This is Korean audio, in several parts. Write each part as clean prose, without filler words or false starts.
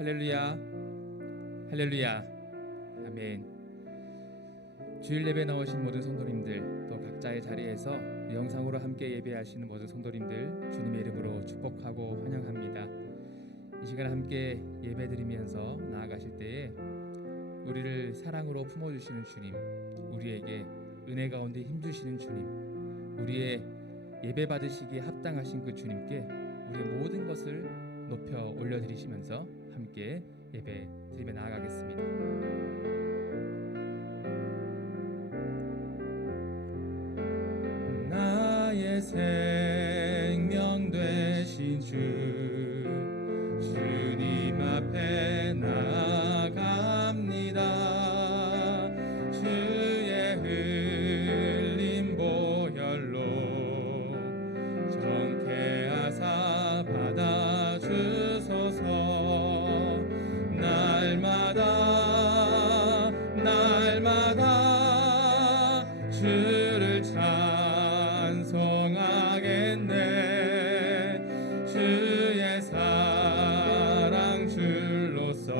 할렐루야, 할렐루야, 아멘. 주일 예배 나오신 모든 성도님들, 또 각자의 자리에서 영상으로 함께 예배하시는 모든 성도님들 주님의 이름으로 축복하고 환영합니다. 이 시간 함께 예배드리면서 나아가실 때에 우리를 사랑으로 품어주시는 주님, 우리에게 은혜 가운데 힘주시는 주님, 우리의 예배 받으시기에 합당하신 그 주님께 우리의 모든 것을 높여 올려드리시면서 함께 예배 드리며 나아가겠습니다. 나의 생명 되신 주님 앞에 나아갑니다. 주의 흘린 보혈로 정케하사 받아주소서. 날마다 주를 찬송하겠네. 주의 사랑 줄로서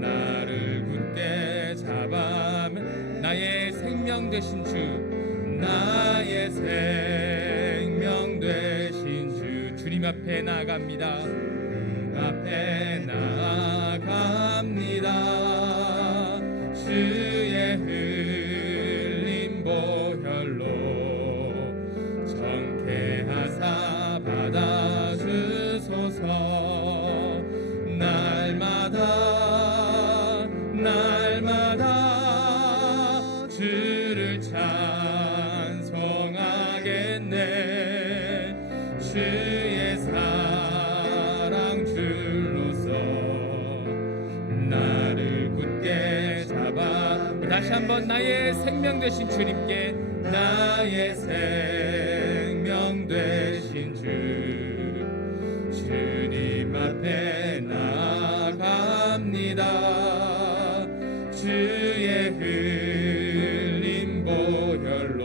나를 굳게 잡아매. 나의 생명 되신 주, 나의 생명 되신 주, 주님 앞에 나아갑니다. 앞에 나아갑니다. 주의 흘린 보혈로 정케하사 받아주소서. 날마다 주를 찬송하겠네. 주의 사랑 줄로서 나를 굳게 잡아. 다시 한번 나의 생명 되신 주님께, 나의 생명 되신 주님 앞에 나아갑니다. 주의 흘린 보혈로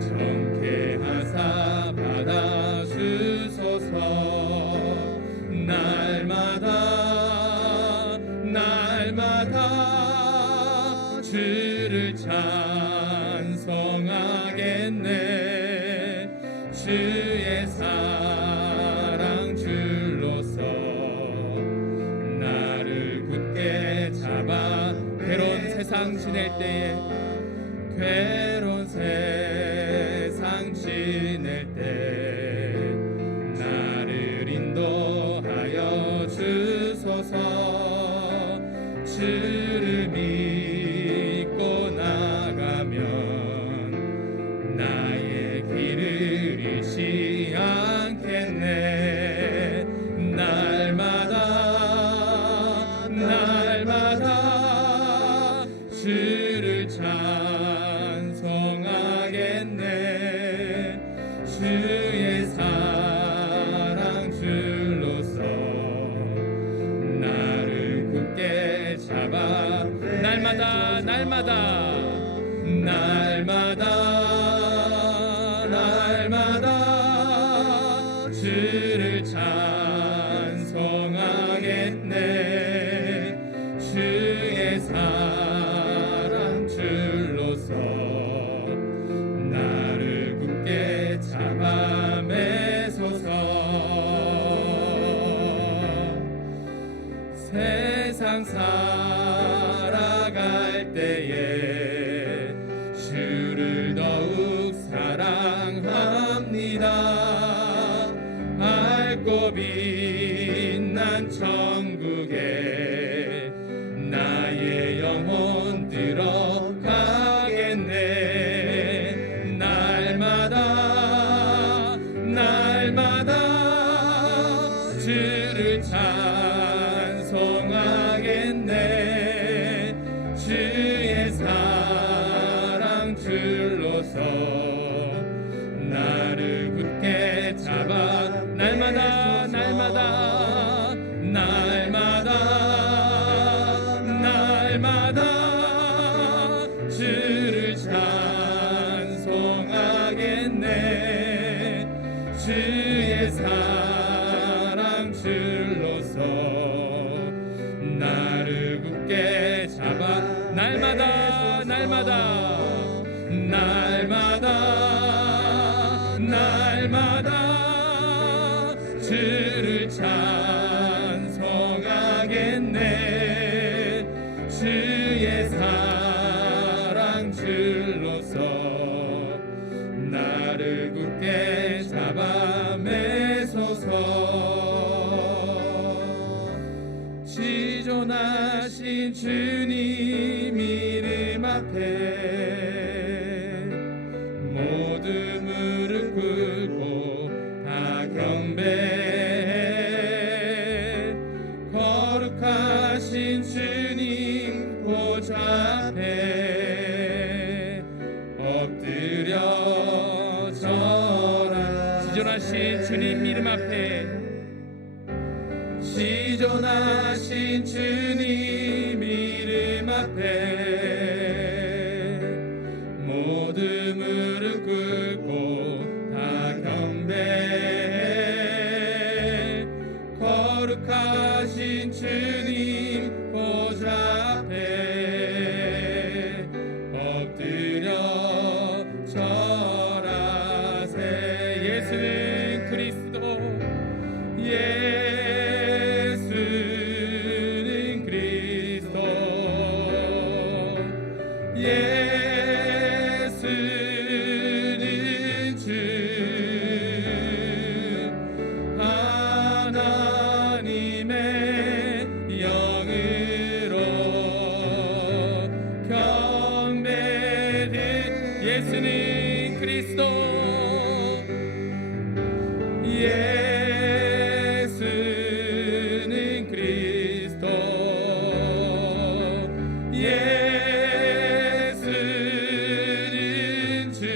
정케하사 받아주소서. 날마다 주를 찬송하겠네. 주의 사랑 줄로서 나를 굳게 잡아. 괴로운 세상 지낼 때에, 괴로운 세상 지낼 때 나를 인도하여 주소서. 주를 믿고 나가면 나의 길을 잃지 않겠네. 날마다 주를 찬송하겠네. 주의 사랑 줄로서 나를 굳게 잡아. 날마다 주를 찬송하겠네. 주의 사랑 줄로서 나를 굳게 잡아 매소서. 세상 살아갈 때에 주를 더욱 사랑합니다. 밝고 빛난 천국에 나의 영혼 들어가겠네. 날마다 주를 찬송하겠네. 주의 사랑 줄로서 나를 굳게 잡아. 날마다 주를 찬송하겠네. 주의 사랑 줄로서 나를 굳게 잡아 날마다 날마다 날마다 날마다 주를 찬송하겠네. 주의 사랑 줄로서 나를 굳게 잡아 매소서. 지존하신 주님 이름 앞에 모두 무릎 꿇고 다 경배해. 거룩하신 주님 보좌 앞에 엎드려 절하. 지존하신 주님 이름 앞에 지존하신 주님 이름 앞에 모두 무릎 꿇고 다 경배해. 거룩하신 주님 보좌 앞에 엎드려 절하세. 예수는 그리스도 예수는 그리스도 예수는 주 하나님의 영으로 경배를. 예수는 그리스도 예수는 그리스도 예수는 주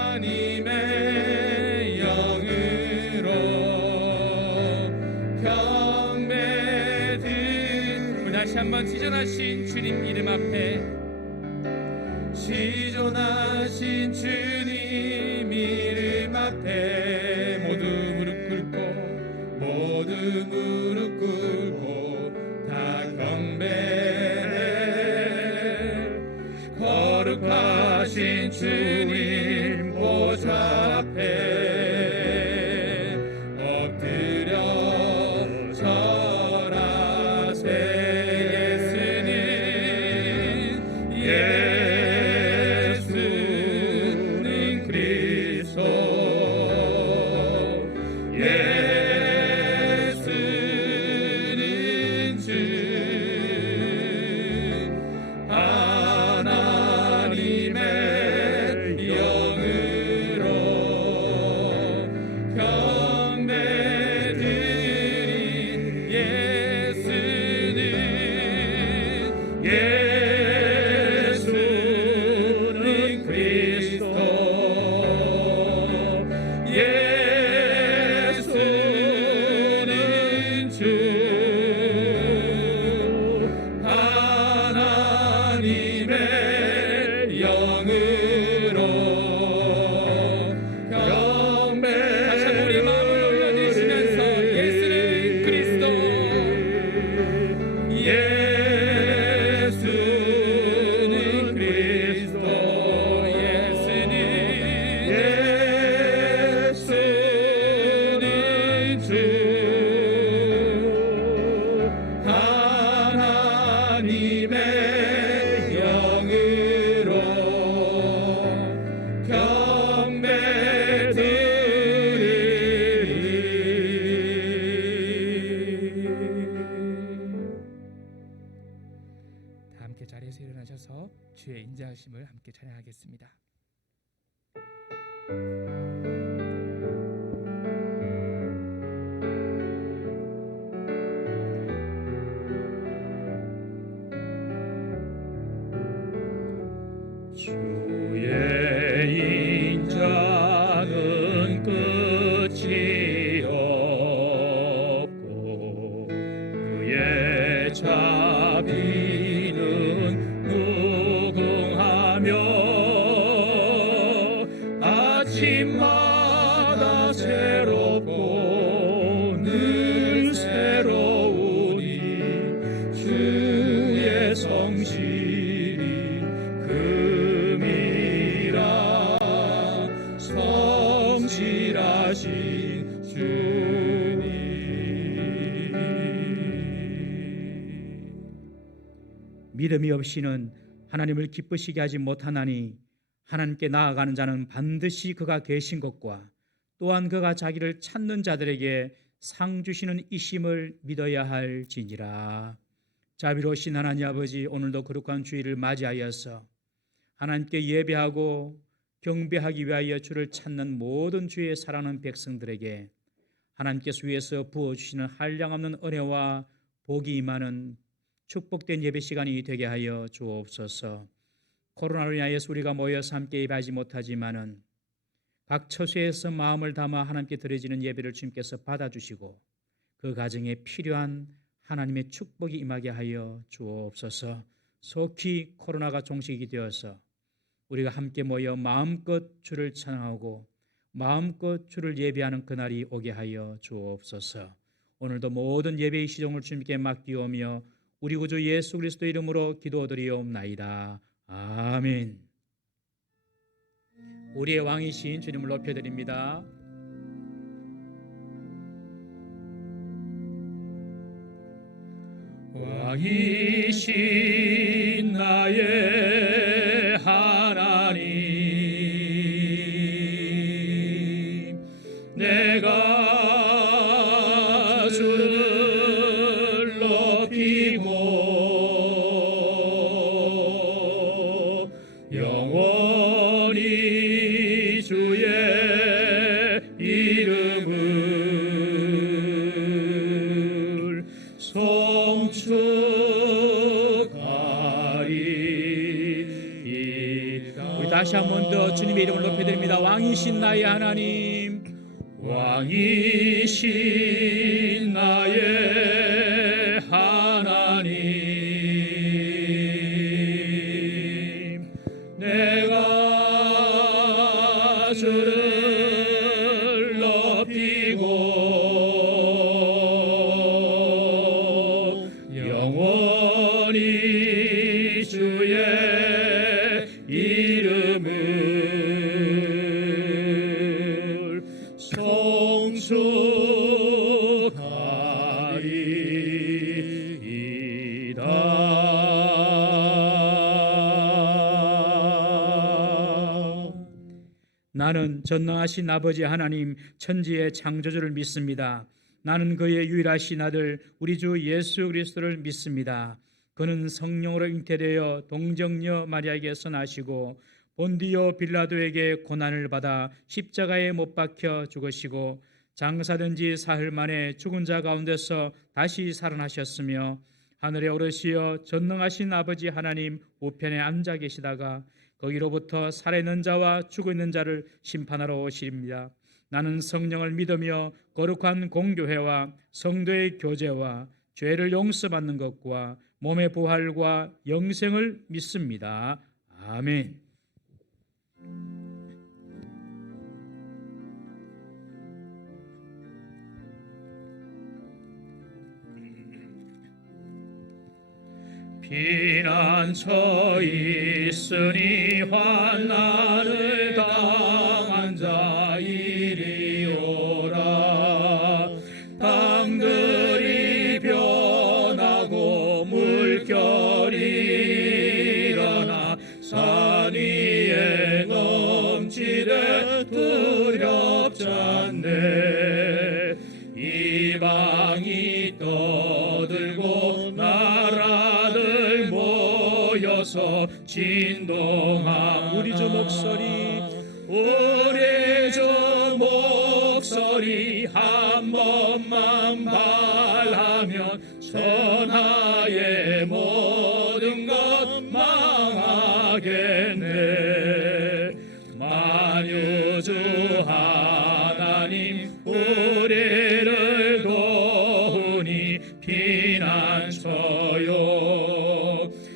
하나님의 영으로 경배드. 우리 다시 한번 지존하신 주님 이름 앞에 지존하신 주님 이름 앞에 모두 무릎 꿇고 모두 무릎 꿇고 다 경배해. 거룩하신 주님 보좌 앞에 엎드려 절하세. 예수는 그리스도 예수는 주 하나님의 영으로 경배드린. 예수는 예수는 그리스도 예수는 주 하나님의 영으로 경배. 다시 한번 우리 마음을 올려드리시면서 예수는 그리스도 예수는 그리스도 예수는 주 하나님의 영으로 경배드리리. 다 함께 자리에서 일어나셔서 주의 인자하심을 함께 찬양하겠습니다. 주의 인자는 끝이 없고 그의 자비는 무궁하며 날마다 새롭고 늘 새로우니 주의 성실이 금이라 성실하신 주님. 믿음이 없이는 하나님을 기쁘시게 하지 못하나니 하나님께 나아가는 자는 반드시 그가 계신 것과 또한 그가 자기를 찾는 자들에게 상 주시는 이심을 믿어야 할지니라. 자비로우신 하나님 아버지, 오늘도 거룩한 주일을 맞이하여서 하나님께 예배하고 경배하기 위하여 주를 찾는 모든 주의 사랑하는 백성들에게 하나님께서 위에서 부어주시는 한량없는 은혜와 복이 임하는 축복된 예배 시간이 되게 하여 주옵소서. 코로나로 인하여서 우리가 모여서 함께 예배하지 못하지만은 각 처소에서 마음을 담아 하나님께 드려지는 예배를 주님께서 받아주시고 그 가정에 필요한 하나님의 축복이 임하게 하여 주옵소서. 속히 코로나가 종식이 되어서 우리가 함께 모여 마음껏 주를 찬양하고 마음껏 주를 예배하는 그날이 오게 하여 주옵소서. 오늘도 모든 예배의 시종을 주님께 맡기오며 우리 구주 예수 그리스도 이름으로 기도드리옵나이다. 아멘. 우리의 왕이신 주님을 높여드립니다. 왕이신 나의 하나님, 내가 주를 높이고 영원히 주의 이름을 송축하리이다. 우리 다시 한 번 더 주님의 이름을 높여드립니다. 왕이신 나의 하나님, 왕이신 나의 하나님, 내가 주를 높이고 영원히 주의 이름을 송축하리이다. 나는 전능하신 아버지 하나님 천지의 창조주를 믿습니다. 나는 그의 유일하신 아들 우리 주 예수 그리스도를 믿습니다. 그는 성령으로 잉태되어 동정녀 마리아에게서 나시고 본디오 빌라도에게 고난을 받아 십자가에 못 박혀 죽으시고 장사된 지 사흘 만에 죽은 자 가운데서 다시 살아나셨으며 하늘에 오르시어 전능하신 아버지 하나님 우편에 앉아 계시다가 거기로부터 살아있는 자와 죽어있는 자를 심판하러 오시리입니다. 나는 성령을 믿으며 거룩한 공교회와 성도의 교제와 죄를 용서받는 것과 몸의 부활과 영생을 믿습니다. 아멘. 피난처 있으니 환난을 당한 자 이리 오라. 땅들이 변하고 물결이 일어나 산 위에 넘치되 두렵지 않네. 이방이 떠들고 나라들 모여서 진동함. 우리 주 목소리 우리 주 목소리 한 번만 발하면 천하의 모든 것 망하겠네. 만유주 하나님 우리를 도우니 피난처요.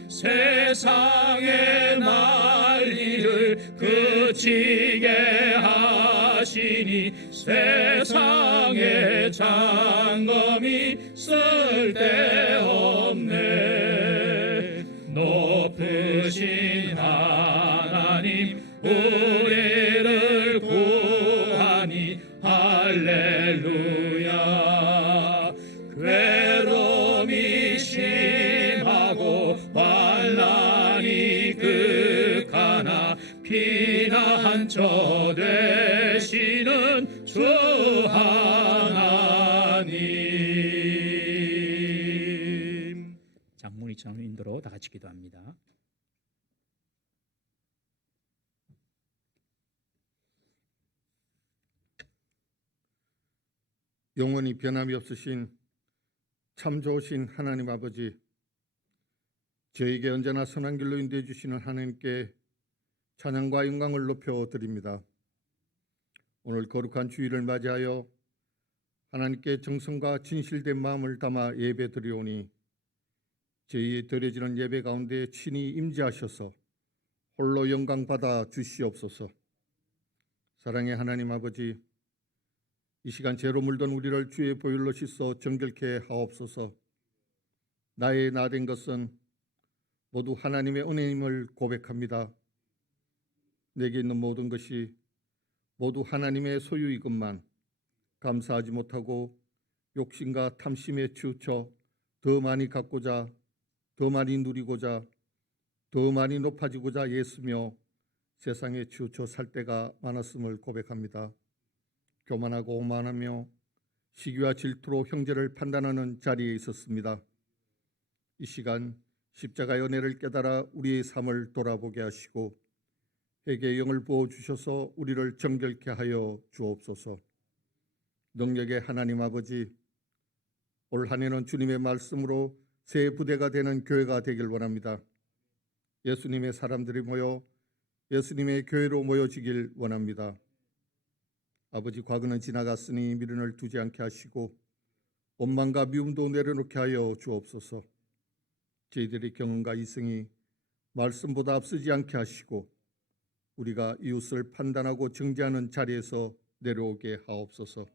세상의 난리를 그치게 하시니 하시니 세상의 장검이 쓸데없네. 높으신 하나님 우리를 구하니 할렐루야. 괴로움이 심하고 환난이 극하나 피난처 되시는 주 하나님. 장문이 전하는 인도로 다 같이 기도합니다. 영원히 변함이 없으신 참 좋으신 하나님 아버지, 저에게 언제나 선한 길로 인도해 주시는 하나님께 찬양과 영광을 높여 드립니다. 오늘 거룩한 주일을 맞이하여 하나님께 정성과 진실된 마음을 담아 예배 드리오니 저희의 드려지는 예배 가운데 친히 임재하셔서 홀로 영광 받아 주시옵소서. 사랑의 하나님 아버지, 이 시간 죄로 물든 우리를 주의 보혈로 씻어 정결케 하옵소서. 나의 나 된 것은 모두 하나님의 은혜임을 고백합니다. 내게 있는 모든 것이 모두 하나님의 소유이건만 감사하지 못하고 욕심과 탐심에 치우쳐 더 많이 갖고자, 더 많이 누리고자, 더 많이 높아지고자 애쓰며 세상에 치우쳐 살 때가 많았음을 고백합니다. 교만하고 오만하며 시기와 질투로 형제를 판단하는 자리에 있었습니다. 이 시간 십자가의 은혜를 깨달아 우리의 삶을 돌아보게 하시고 회개의 영을 부어주셔서 우리를 정결케 하여 주옵소서. 능력의 하나님 아버지, 올 한 해는 주님의 말씀으로 새 부대가 되는 교회가 되길 원합니다. 예수님의 사람들이 모여 예수님의 교회로 모여지길 원합니다. 아버지, 과거는 지나갔으니 미련을 두지 않게 하시고 원망과 미움도 내려놓게 하여 주옵소서. 저희들의 경험과 이성이 말씀보다 앞서지 않게 하시고 우리가 이웃을 판단하고 정죄하는 자리에서 내려오게 하옵소서.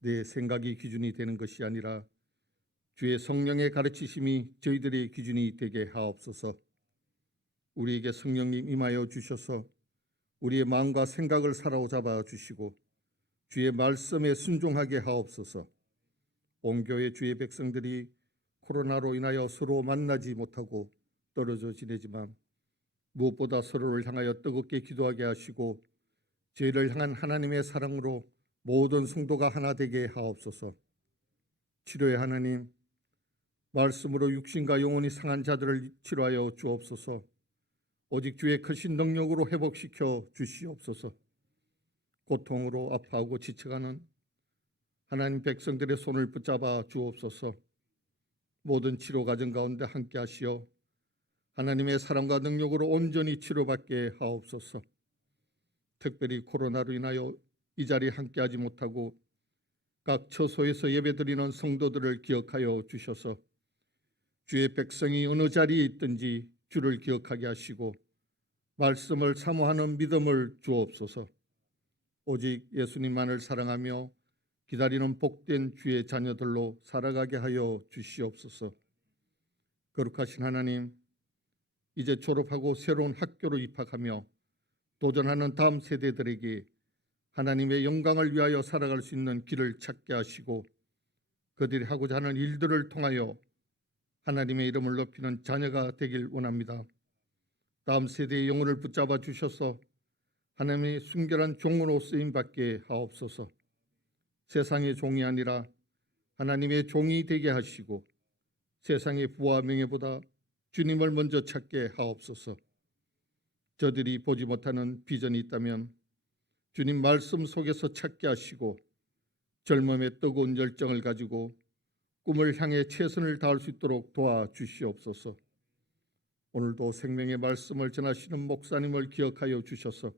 내 생각이 기준이 되는 것이 아니라 주의 성령의 가르치심이 저희들의 기준이 되게 하옵소서. 우리에게 성령님 임하여 주셔서 우리의 마음과 생각을 사로잡아 주시고 주의 말씀에 순종하게 하옵소서. 온 교회 주의 백성들이 코로나로 인하여 서로 만나지 못하고 떨어져 지내지만 무엇보다 서로를 향하여 뜨겁게 기도하게 하시고 저희를 향한 하나님의 사랑으로 모든 성도가 하나 되게 하옵소서. 치료의 하나님, 말씀으로 육신과 영혼이 상한 자들을 치료하여 주옵소서. 오직 주의 크신 능력으로 회복시켜 주시옵소서. 고통으로 아파하고 지쳐가는 하나님 백성들의 손을 붙잡아 주옵소서. 모든 치료 과정 가운데 함께 하시어 하나님의 사랑과 능력으로 온전히 치료받게 하옵소서. 특별히 코로나로 인하여 이 자리에 함께하지 못하고 각 처소에서 예배드리는 성도들을 기억하여 주셔서 주의 백성이 어느 자리에 있든지 주를 기억하게 하시고 말씀을 사모하는 믿음을 주옵소서. 오직 예수님만을 사랑하며 기다리는 복된 주의 자녀들로 살아가게 하여 주시옵소서. 거룩하신 하나님, 이제 졸업하고 새로운 학교로 입학하며 도전하는 다음 세대들에게 하나님의 영광을 위하여 살아갈 수 있는 길을 찾게 하시고 그들이 하고자 하는 일들을 통하여 하나님의 이름을 높이는 자녀가 되길 원합니다. 다음 세대의 영혼을 붙잡아 주셔서 하나님의 순결한 종으로 쓰임받게 하옵소서. 세상의 종이 아니라 하나님의 종이 되게 하시고 세상의 부와 명예보다 주님을 먼저 찾게 하옵소서. 저들이 보지 못하는 비전이 있다면 주님 말씀 속에서 찾게 하시고 젊음의 뜨거운 열정을 가지고 꿈을 향해 최선을 다할 수 있도록 도와주시옵소서. 오늘도 생명의 말씀을 전하시는 목사님을 기억하여 주셔서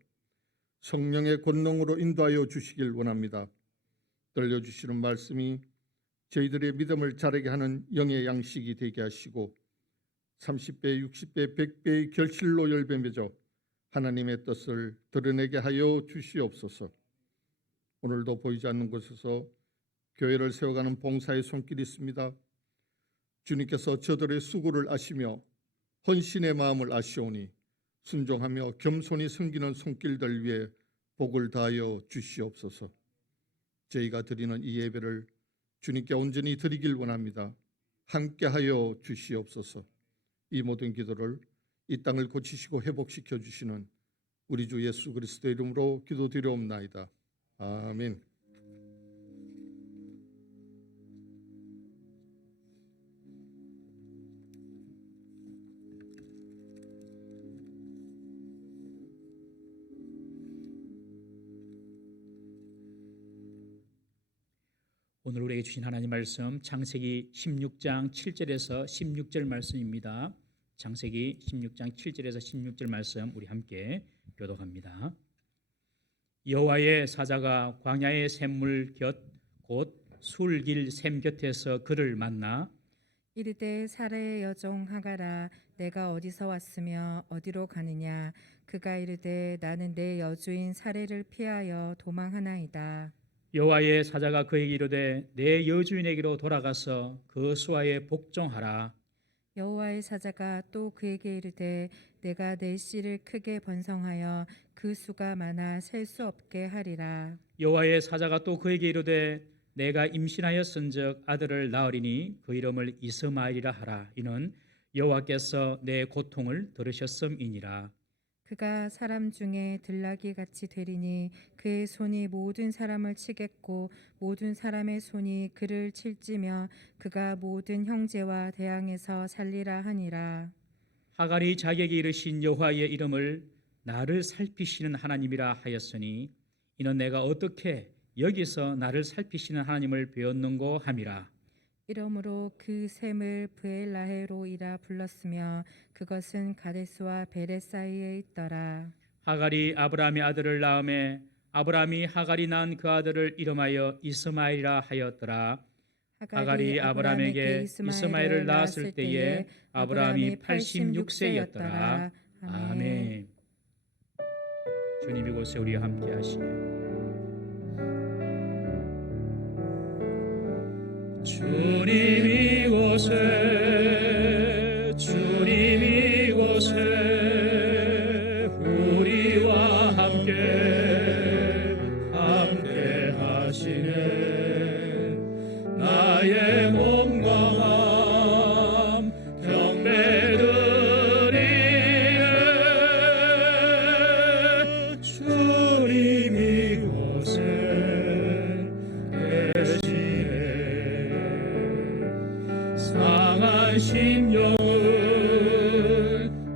성령의 권능으로 인도하여 주시길 원합니다. 들려주시는 말씀이 저희들의 믿음을 자라게 하는 영의 양식이 되게 하시고 30배, 60배, 100배의 결실로 열매 맺어 하나님의 뜻을 드러내게 하여 주시옵소서. 오늘도 보이지 않는 곳에서 교회를 세워가는 봉사의 손길이 있습니다. 주님께서 저들의 수고를 아시며 헌신의 마음을 아시오니 순종하며 겸손히 섬기는 손길들 위에 복을 다하여 주시옵소서. 저희가 드리는 이 예배를 주님께 온전히 드리길 원합니다. 함께하여 주시옵소서. 이 모든 기도를 이 땅을 고치시고 회복시켜 주시는 우리 주 예수 그리스도의 이름으로 기도드리옵나이다. 아멘. 오늘 우리에게 주신 하나님 말씀 창세기 16장 7절에서 16절 말씀입니다. 창세기 16장 7절에서 16절 말씀 우리 함께 교독합니다. 여호와의 사자가 광야의 샘물 곁 곧 술길 샘 곁에서 그를 만나 이르되 사라의 여종 하가라 내가 어디서 왔으며 어디로 가느냐. 그가 이르되 나는 내 여주인 사레를 피하여 도망하나이다. 여호와의 사자가 그에게 이르되 내 여주인에게로 돌아가서 그 수하에 복종하라. 여호와의 사자가 또 그에게 이르되 내가 내 씨를 크게 번성하여 그 수가 많아 셀 수 없게 하리라. 여호와의 사자가 또 그에게 이르되 내가 임신하였은즉 아들을 낳으리니 그 이름을 이스마엘이라 하라. 이는 여호와께서 내 고통을 들으셨음이니라. 그가 사람 중에 들나귀 같이 되리니 그의 손이 모든 사람을 치겠고 모든 사람의 손이 그를 칠지며 그가 모든 형제와 대항해서 살리라 하니라. 하갈이 자기에게 이르신 여호와의 이름을 나를 살피시는 하나님이라 하였으니 이는 내가 어떻게 여기서 나를 살피시는 하나님을 배웠는고 함이라. 이러므로 그 샘을 브엘라헤로이라 불렀으며 그것은 가데스와 베레 사이에 있더라. 하갈이 아브라함의 아들을 낳음에 아브라함이 하갈이 낳은 그 아들을 이름하여 이스마엘이라 하였더라. 하갈이 아브라함에게 이스마엘을 낳았을 때에 아브라함이 86세였더라. 아멘. 주님 이곳에 우리와 함께 하시네. 주님 이곳에 우리와 함께 하시네. 나의 몸과 마음 경배드리네. 주님 이곳에 상한 심령을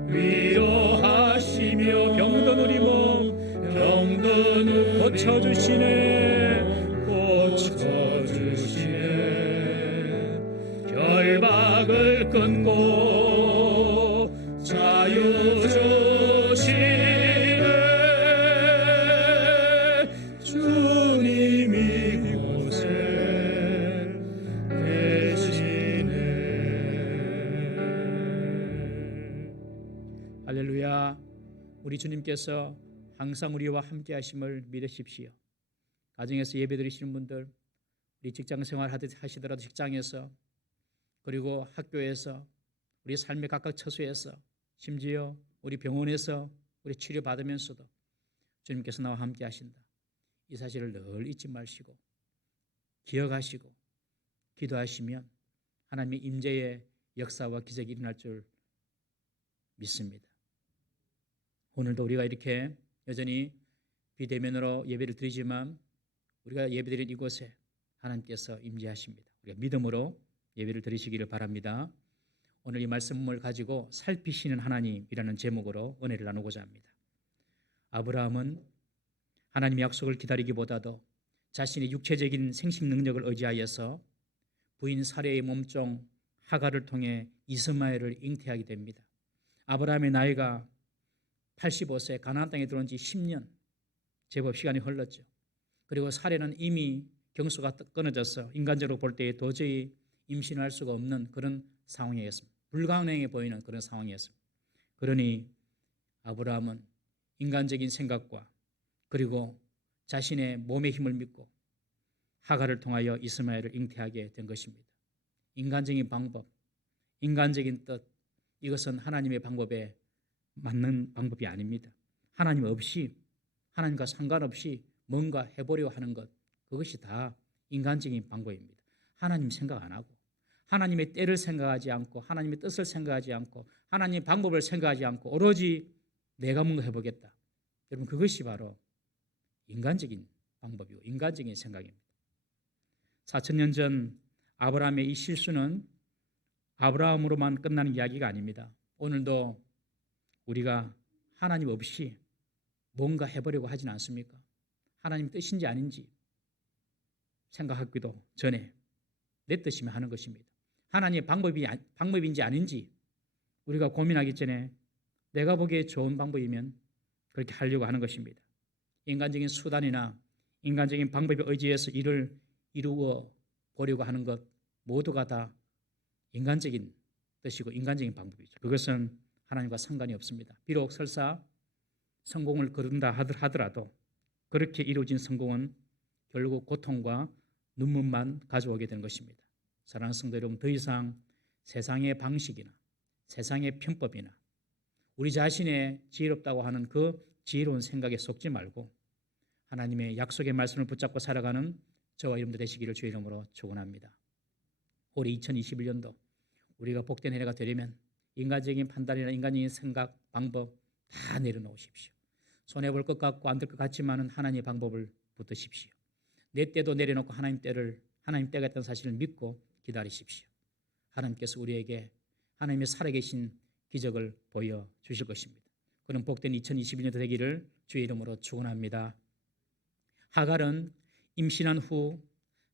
위로하시며 병든 우리 몸 고쳐주시네. 결박을 끊고 자유 주시네. 주님 이곳에 할렐루야. 우리 주님께서 항상 우리와 함께 하심을 믿으십시오. 가정에서 예배드리시는 분들, 우리 직장 생활 하시더라도 직장에서, 그리고 학교에서, 우리 삶의 각각 처소에서, 심지어 우리 병원에서 우리 치료받으면서도 주님께서 나와 함께 하신다. 이 사실을 늘 잊지 마시고 기억하시고 기도하시면 하나님의 임재의 역사와 기적이 일어날 줄 믿습니다. 오늘도 우리가 이렇게 여전히 비대면으로 예배를 드리지만 우리가 예배드린 이곳에 하나님께서 임재하십니다. 우리가 믿음으로 예배를 드리시기를 바랍니다. 오늘 이 말씀을 가지고 살피시는 하나님이라는 제목으로 은혜를 나누고자 합니다. 아브라함은 하나님의 약속을 기다리기보다도 자신의 육체적인 생식 능력을 의지하여서 부인 사레의 몸종 하갈을 통해 이스마엘을 잉태하게 됩니다. 아브라함의 나이가 85세, 가나안 땅에 들어온 지 10년 제법 시간이 흘렀죠. 그리고 사레는 이미 경수가 끊어져서 인간적으로 볼 때 도저히 임신할 수가 없는 그런 상황이었습니다. 불가능해 보이는 그런 상황이었습니다. 그러니 아브라함은 인간적인 생각과 그리고 자신의 몸의 힘을 믿고 하갈을 통하여 이스마엘을 잉태하게 된 것입니다. 인간적인 방법, 인간적인 뜻, 이것은 하나님의 방법에 맞는 방법이 아닙니다. 하나님 없이, 하나님과 상관없이 뭔가 해보려고 하는 것, 그것이 다 인간적인 방법입니다. 하나님 생각 안 하고, 하나님의 때를 생각하지 않고, 하나님의 뜻을 생각하지 않고, 하나님의 방법을 생각하지 않고 오로지 내가 뭔가 해보겠다. 여러분, 그것이 바로 인간적인 방법이고 인간적인 생각입니다. 4,000년 전 아브라함의 이 실수는 아브라함으로만 끝나는 이야기가 아닙니다. 오늘도 우리가 하나님 없이 뭔가 해보려고 하지는 않습니까? 하나님 뜻인지 아닌지 생각하기도 전에 내 뜻이면 하는 것입니다. 하나님의 방법인지 아닌지 우리가 고민하기 전에 내가 보기에 좋은 방법이면 그렇게 하려고 하는 것입니다. 인간적인 수단이나 인간적인 방법에 의지해서 일을 이루어 보려고 하는 것 모두가 다 인간적인 뜻이고 인간적인 방법이죠. 그것은 하나님과 상관이 없습니다. 비록 설사 성공을 거둔다 하더라도 그렇게 이루어진 성공은 결국 고통과 눈물만 가져오게 되는 것입니다. 사랑하는 성도 여러분, 더 이상 세상의 방식이나 세상의 편법이나 우리 자신의 지혜롭다고 하는 그 지혜로운 생각에 속지 말고 하나님의 약속의 말씀을 붙잡고 살아가는 저와 여러분들 되시기를 주의 이름으로 축원합니다. 올해 2021년도 우리가 복된 해가 되려면 인간적인 판단이나 인간적인 생각, 방법 다 내려놓으십시오. 손해볼 것 같고 안 될 것 같지만은 하나님의 방법을 붙드십시오. 내 때도 내려놓고 하나님 때가 있다는 사실을 믿고 기다리십시오. 하나님께서 우리에게 하나님의 살아계신 기적을 보여주실 것입니다. 그런 복된 2021년도 되기를 주의 이름으로 축원합니다. 하갈은 임신한 후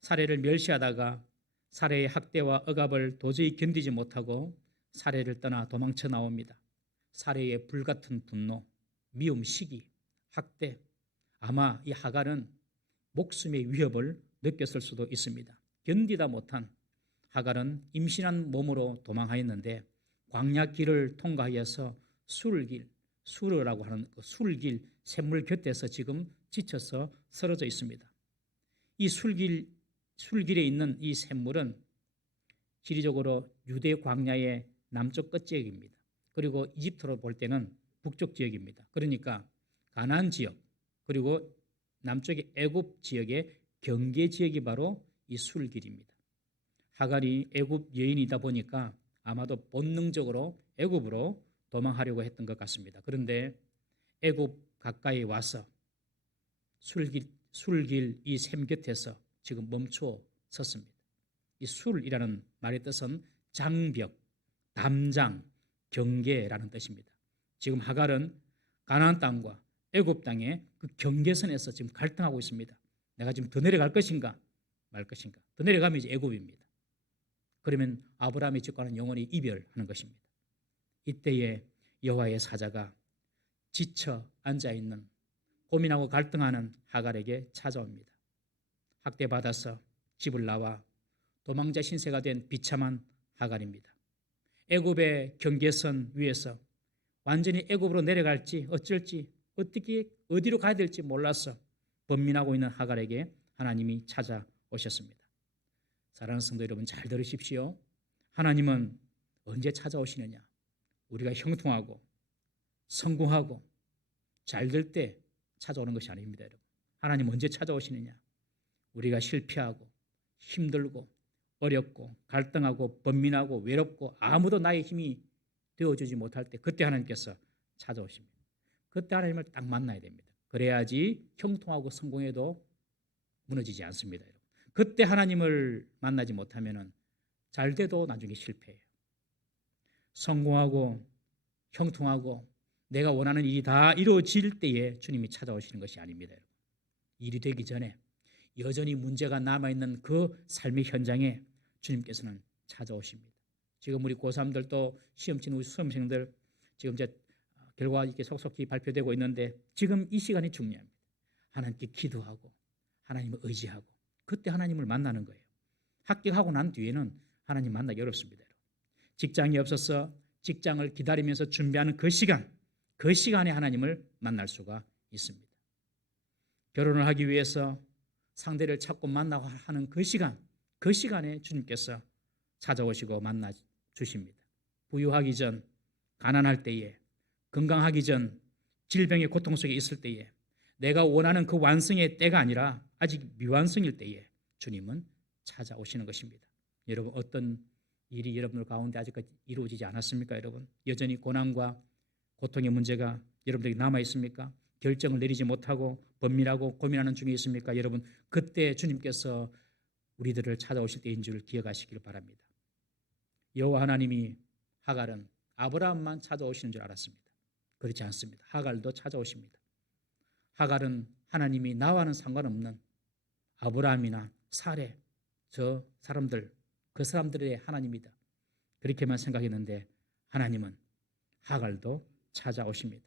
사례를 멸시하다가 사례의 학대와 억압을 도저히 견디지 못하고 사례를 떠나 도망쳐 나옵니다. 사례의 불같은 분노, 미움, 시기, 학대, 아마 이 하갈은 목숨의 위협을 느꼈을 수도 있습니다. 견디다 못한 하갈은 임신한 몸으로 도망하였는데 광야길을 통과하여서 수르라고 하는 그 술길 샘물 곁에서 지금 지쳐서 쓰러져 있습니다. 이 술길에 있는 이 샘물은 지리적으로 유대 광야의 남쪽 끝 지역입니다. 그리고 이집트로 볼 때는 북쪽 지역입니다. 그러니까 가나안 지역 그리고 남쪽의 애굽 지역의 경계 지역이 바로 이 술길입니다. 하갈이 애굽 여인이다 보니까 아마도 본능적으로 애굽으로 도망하려고 했던 것 같습니다. 그런데 애굽 가까이 와서 술길 이 샘 곁에서 지금 멈추어 섰습니다. 이 술이라는 말의 뜻은 장벽, 담장, 경계라는 뜻입니다. 지금 하갈은 가나안 땅과 애굽 땅의 그 경계선에서 지금 갈등하고 있습니다. 내가 지금 더 내려갈 것인가 말 것인가. 더 내려가면 이제 애굽입니다. 그러면 아브라함의 집과는 영원히 이별하는 것입니다. 이때에 여호와의 사자가 지쳐 앉아있는 고민하고 갈등하는 하갈에게 찾아옵니다. 학대받아서 집을 나와 도망자 신세가 된 비참한 하갈입니다. 애굽의 경계선 위에서 완전히 애굽으로 내려갈지 어쩔지 어디로 가야 될지 몰라서 번민하고 있는 하갈에게 하나님이 찾아오셨습니다. 사랑하는 성도 여러분, 잘 들으십시오. 하나님은 언제 찾아오시느냐? 우리가 형통하고 성공하고 잘 될 때 찾아오는 것이 아닙니다. 여러분, 하나님 언제 찾아오시느냐? 우리가 실패하고 힘들고 어렵고 갈등하고 번민하고 외롭고 아무도 나의 힘이 되어주지 못할 때 그때 하나님께서 찾아오십니다. 그때 하나님을 딱 만나야 됩니다. 그래야지 형통하고 성공해도 무너지지 않습니다. 여러분. 그때 하나님을 만나지 못하면 잘 돼도 나중에 실패해요. 성공하고 형통하고 내가 원하는 일이 다 이루어질 때에 주님이 찾아오시는 것이 아닙니다. 여러분. 일이 되기 전에 여전히 문제가 남아있는 그 삶의 현장에 주님께서는 찾아오십니다. 지금 우리 고3들도 시험 치는 우리 수험생들 지금 이제 결과 이렇게 속속히 발표되고 있는데 지금 이 시간이 중요합니다. 하나님께 기도하고 하나님을 의지하고 그때 하나님을 만나는 거예요. 합격하고 난 뒤에는 하나님 만나기 어렵습니다. 직장이 없어서 직장을 기다리면서 준비하는 그 시간에 하나님을 만날 수가 있습니다. 결혼을 하기 위해서 상대를 찾고 만나고 하는 그 시간에 주님께서 찾아오시고 만나 주십니다. 부유하기 전, 가난할 때에, 건강하기 전, 질병의 고통 속에 있을 때에, 내가 원하는 그 완성의 때가 아니라 아직 미완성일 때에 주님은 찾아오시는 것입니다. 여러분, 어떤 일이 여러분들 가운데 아직까지 이루어지지 않았습니까? 여러분, 여전히 고난과 고통의 문제가 여러분들에게 남아 있습니까? 결정을 내리지 못하고 번민하고 고민하는 중에 있습니까? 여러분, 그때 주님께서 우리들을 찾아오실 때인 줄 기억하시길 바랍니다. 여호와 하나님이 하갈은 아브라함만 찾아오시는 줄 알았습니다. 그렇지 않습니다. 하갈도 찾아오십니다. 하갈은 하나님이 나와는 상관없는 아브라함이나 사레, 저 사람들, 그 사람들의 하나님이다, 그렇게만 생각했는데 하나님은 하갈도 찾아오십니다.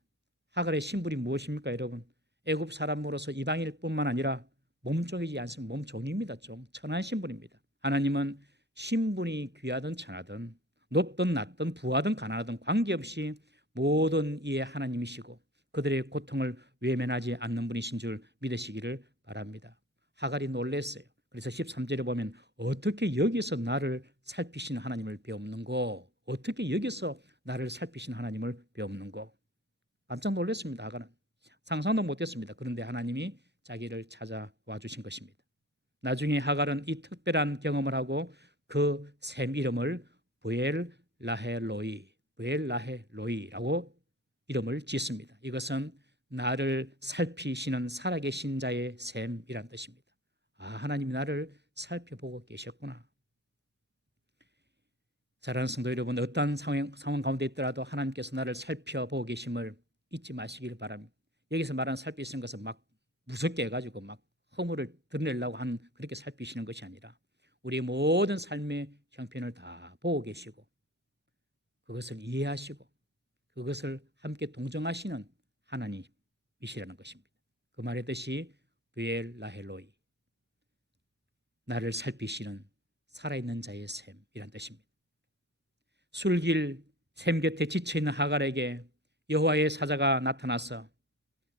하갈의 신분이 무엇입니까? 여러분, 애굽 사람으로서 이방인일 뿐만 아니라 몸종이지 않습니다. 몸종입니다. 좀 천한 신분입니다. 하나님은 신분이 귀하든 천하든 높든 낮든 부하든 가난하든 관계없이 모든 이의 하나님이시고 그들의 고통을 외면하지 않는 분이신 줄 믿으시기를 바랍니다. 하갈이 놀랐어요. 그래서 13절에 보면 어떻게 여기서 나를 살피시는 하나님을 배우는고, 어떻게 여기서 나를 살피시는 하나님을 배우는고. 깜짝 놀랐습니다. 하갈은 상상도 못했습니다. 그런데 하나님이 자기를 찾아와 주신 것입니다. 나중에 하갈은 이 특별한 경험을 하고 그 샘 이름을 부엘라헬로이라고 이름을 짓습니다. 이것은 나를 살피시는 살아계신 자의 샘이란 뜻입니다. 아, 하나님이 나를 살펴보고 계셨구나. 사랑하는 성도 여러분, 어떠한 상황 가운데 있더라도 하나님께서 나를 살펴보고 계심을 잊지 마시길 바랍니다. 여기서 말하는 살피시는 것은 막 무섭게 해가지고 막 허물을 드러내려고 하는 그렇게 살피시는 것이 아니라 우리의 모든 삶의 형편을 다 보고 계시고 그것을 이해하시고 그것을 함께 동정하시는 하나님이시라는 것입니다. 그 말의 뜻이 부엘라헬로이, 나를 살피시는 살아있는 자의 샘이란 뜻입니다. 술길 샘 곁에 지쳐있는 하갈에게 여호와의 사자가 나타나서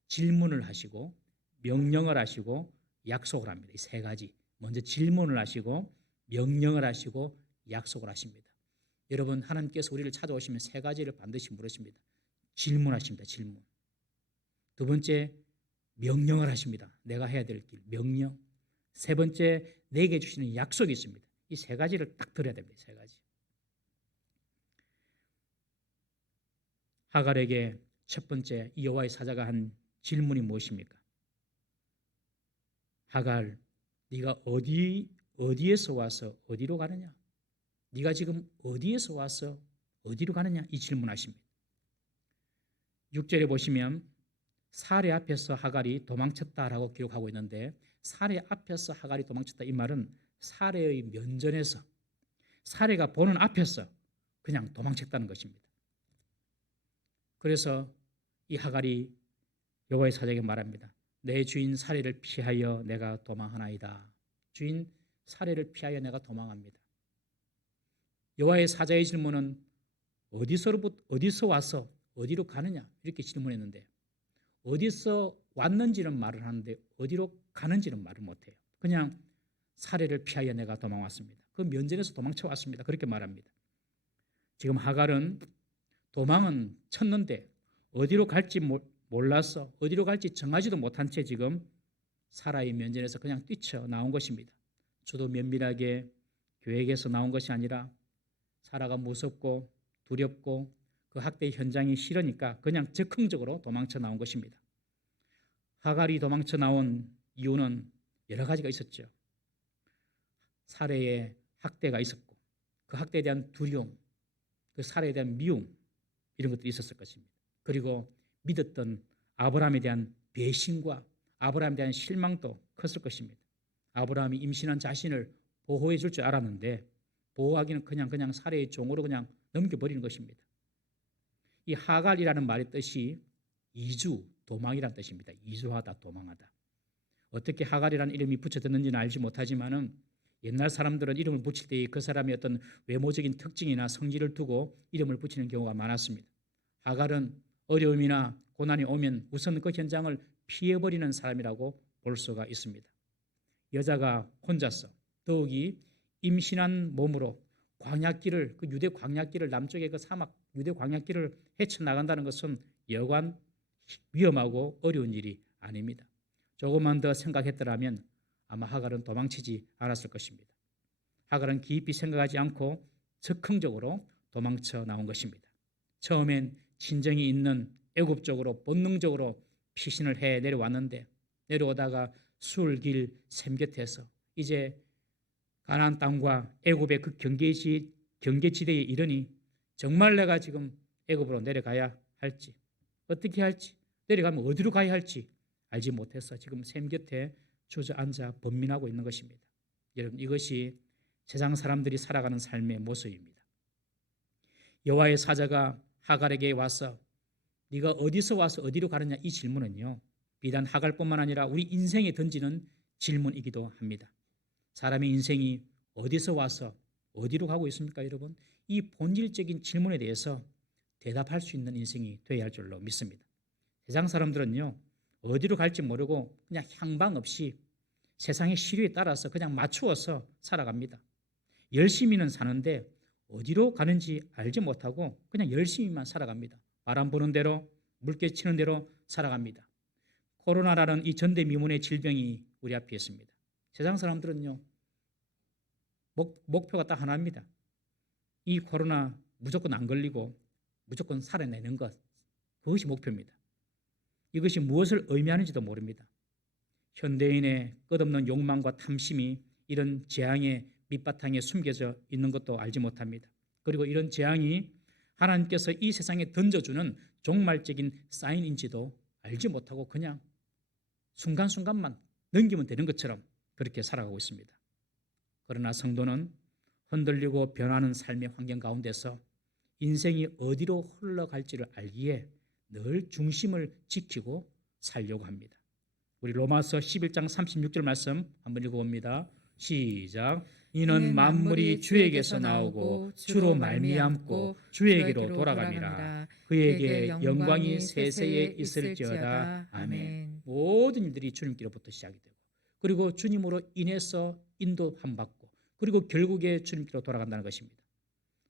질문을 하시고 명령을 하시고 약속을 합니다. 이 세 가지. 먼저 질문을 하시고 명령을 하시고 약속을 하십니다. 여러분, 하나님께서 우리를 찾아오시면 세 가지를 반드시 물으십니다. 질문하십니다. 질문. 두 번째, 명령을 하십니다. 내가 해야 될 길, 명령. 세 번째, 내게 주시는 약속이 있습니다. 이 세 가지를 딱 들어야 됩니다. 세 가지. 하갈에게 첫 번째 이 여호와의 사자가 한 질문이 무엇입니까? 하갈, 네가 어디에서 와서 어디로 가느냐? 네가 지금 어디에서 와서 어디로 가느냐? 이 질문하십니다. 6절에 보시면 사례 앞에서 하갈이 도망쳤다라고 기록하고 있는데, 사례 앞에서 하갈이 도망쳤다, 이 말은 사례의 면전에서, 사례가 보는 앞에서 그냥 도망쳤다는 것입니다. 그래서 이 하갈이 여호와의 사자에게 말합니다. 내 주인 사례를 피하여 내가 도망하나이다. 주인 사례를 피하여 내가 도망합니다. 여호와의 사자의 질문은 어디서 와서 어디로 가느냐, 이렇게 질문했는데 어디서 왔는지는 말을 하는데 어디로 가는지는 말을 못해요. 그냥 사례를 피하여 내가 도망왔습니다. 그 면전에서 도망쳐 왔습니다. 그렇게 말합니다. 지금 하갈은 도망은 쳤는데 어디로 갈지 몰라서 어디로 갈지 정하지도 못한 채 지금 사라의 면전에서 그냥 뛰쳐나온 것입니다. 저도 면밀하게 계획해서 나온 것이 아니라 사라가 무섭고 두렵고 그 학대 현장이 싫으니까 그냥 즉흥적으로 도망쳐 나온 것입니다. 하갈이 도망쳐 나온 이유는 여러 가지가 있었죠. 사례의 학대가 있었고 그 학대에 대한 두려움, 그 사례에 대한 미움, 이런 것들이 있었을 것입니다. 그리고 믿었던 아브라함에 대한 배신과 아브라함에 대한 실망도 컸을 것입니다. 아브라함이 임신한 자신을 보호해 줄 줄 알았는데 보호하기는 그냥 사례의 종으로 그냥 넘겨버리는 것입니다. 이 하갈이라는 말의 뜻이 이주, 도망이라는 뜻입니다. 이주하다, 도망하다. 어떻게 하갈이라는 이름이 붙여졌는지는 알지 못하지만은 옛날 사람들은 이름을 붙일 때 그 사람의 어떤 외모적인 특징이나 성질을 두고 이름을 붙이는 경우가 많았습니다. 하갈은 어려움이나 고난이 오면 우선 그 현장을 피해버리는 사람이라고 볼 수가 있습니다. 여자가 혼자서 더욱이 임신한 몸으로 광야길을 그 유대 광야길을 남쪽의 그 사막 유대 광야길을 헤쳐나간다는 것은 여간 위험하고 어려운 일이 아닙니다. 조금만 더 생각했더라면 아마 하갈은 도망치지 않았을 것입니다. 하갈은 깊이 생각하지 않고 즉흥적으로 도망쳐 나온 것입니다. 처음엔 친정이 있는 애굽 쪽으로 본능적으로 피신을 해 내려왔는데 내려오다가 술길 샘곁에서 이제 가나안 땅과 애굽의 그 경계지대에 이르니 정말 내가 지금 애굽으로 내려가야 할지 어떻게 할지 내려가면 어디로 가야 할지 알지 못해서 지금 샘 곁에 주저앉아 번민하고 있는 것입니다. 여러분 이것이 세상 사람들이 살아가는 삶의 모습입니다. 여호와의 사자가 하갈에게 와서 네가 어디서 와서 어디로 가느냐 이 질문은요 비단 하갈뿐만 아니라 우리 인생에 던지는 질문이기도 합니다. 사람의 인생이 어디서 와서 어디로 가고 있습니까 여러분? 이 본질적인 질문에 대해서 대답할 수 있는 인생이 되어야 할 줄로 믿습니다. 세상 사람들은요 어디로 갈지 모르고 그냥 향방 없이 세상의 시류에 따라서 그냥 맞추어서 살아갑니다. 열심히는 사는데 어디로 가는지 알지 못하고 그냥 열심히만 살아갑니다. 바람 부는 대로 물결치는 대로 살아갑니다. 코로나라는 이 전대미문의 우리 앞에 있습니다. 세상 사람들은요 목표가 딱 하나입니다. 이 코로나 무조건 안 걸리고 무조건 살아내는 것 그것이 목표입니다. 이것이 무엇을 의미하는지도 모릅니다. 현대인의 끝없는 욕망과 탐심이 이런 재앙의 밑바탕에 숨겨져 있는 것도 알지 못합니다. 그리고 이런 재앙이 하나님께서 이 세상에 던져주는 종말적인 사인인지도 알지 못하고 그냥 순간순간만 넘기면 되는 것처럼 그렇게 살아가고 있습니다. 그러나 성도는 흔들리고 변하는 삶의 환경 가운데서 인생이 어디로 흘러갈지를 알기에 늘 중심을 지키고 살려고 합니다. 우리 로마서 11장 36절 말씀 한번 읽어봅니다. 시작. 이는 만물이 주에게서 나오고 주로 말미암고 주에게로 돌아갑니다. 그에게 영광이 세세에 있을지어다. 아멘. 모든 일들이 주님께로부터 시작이 되고 그리고 주님으로 인해서 인도함 받고 그리고 결국에 주님께로 돌아간다는 것입니다.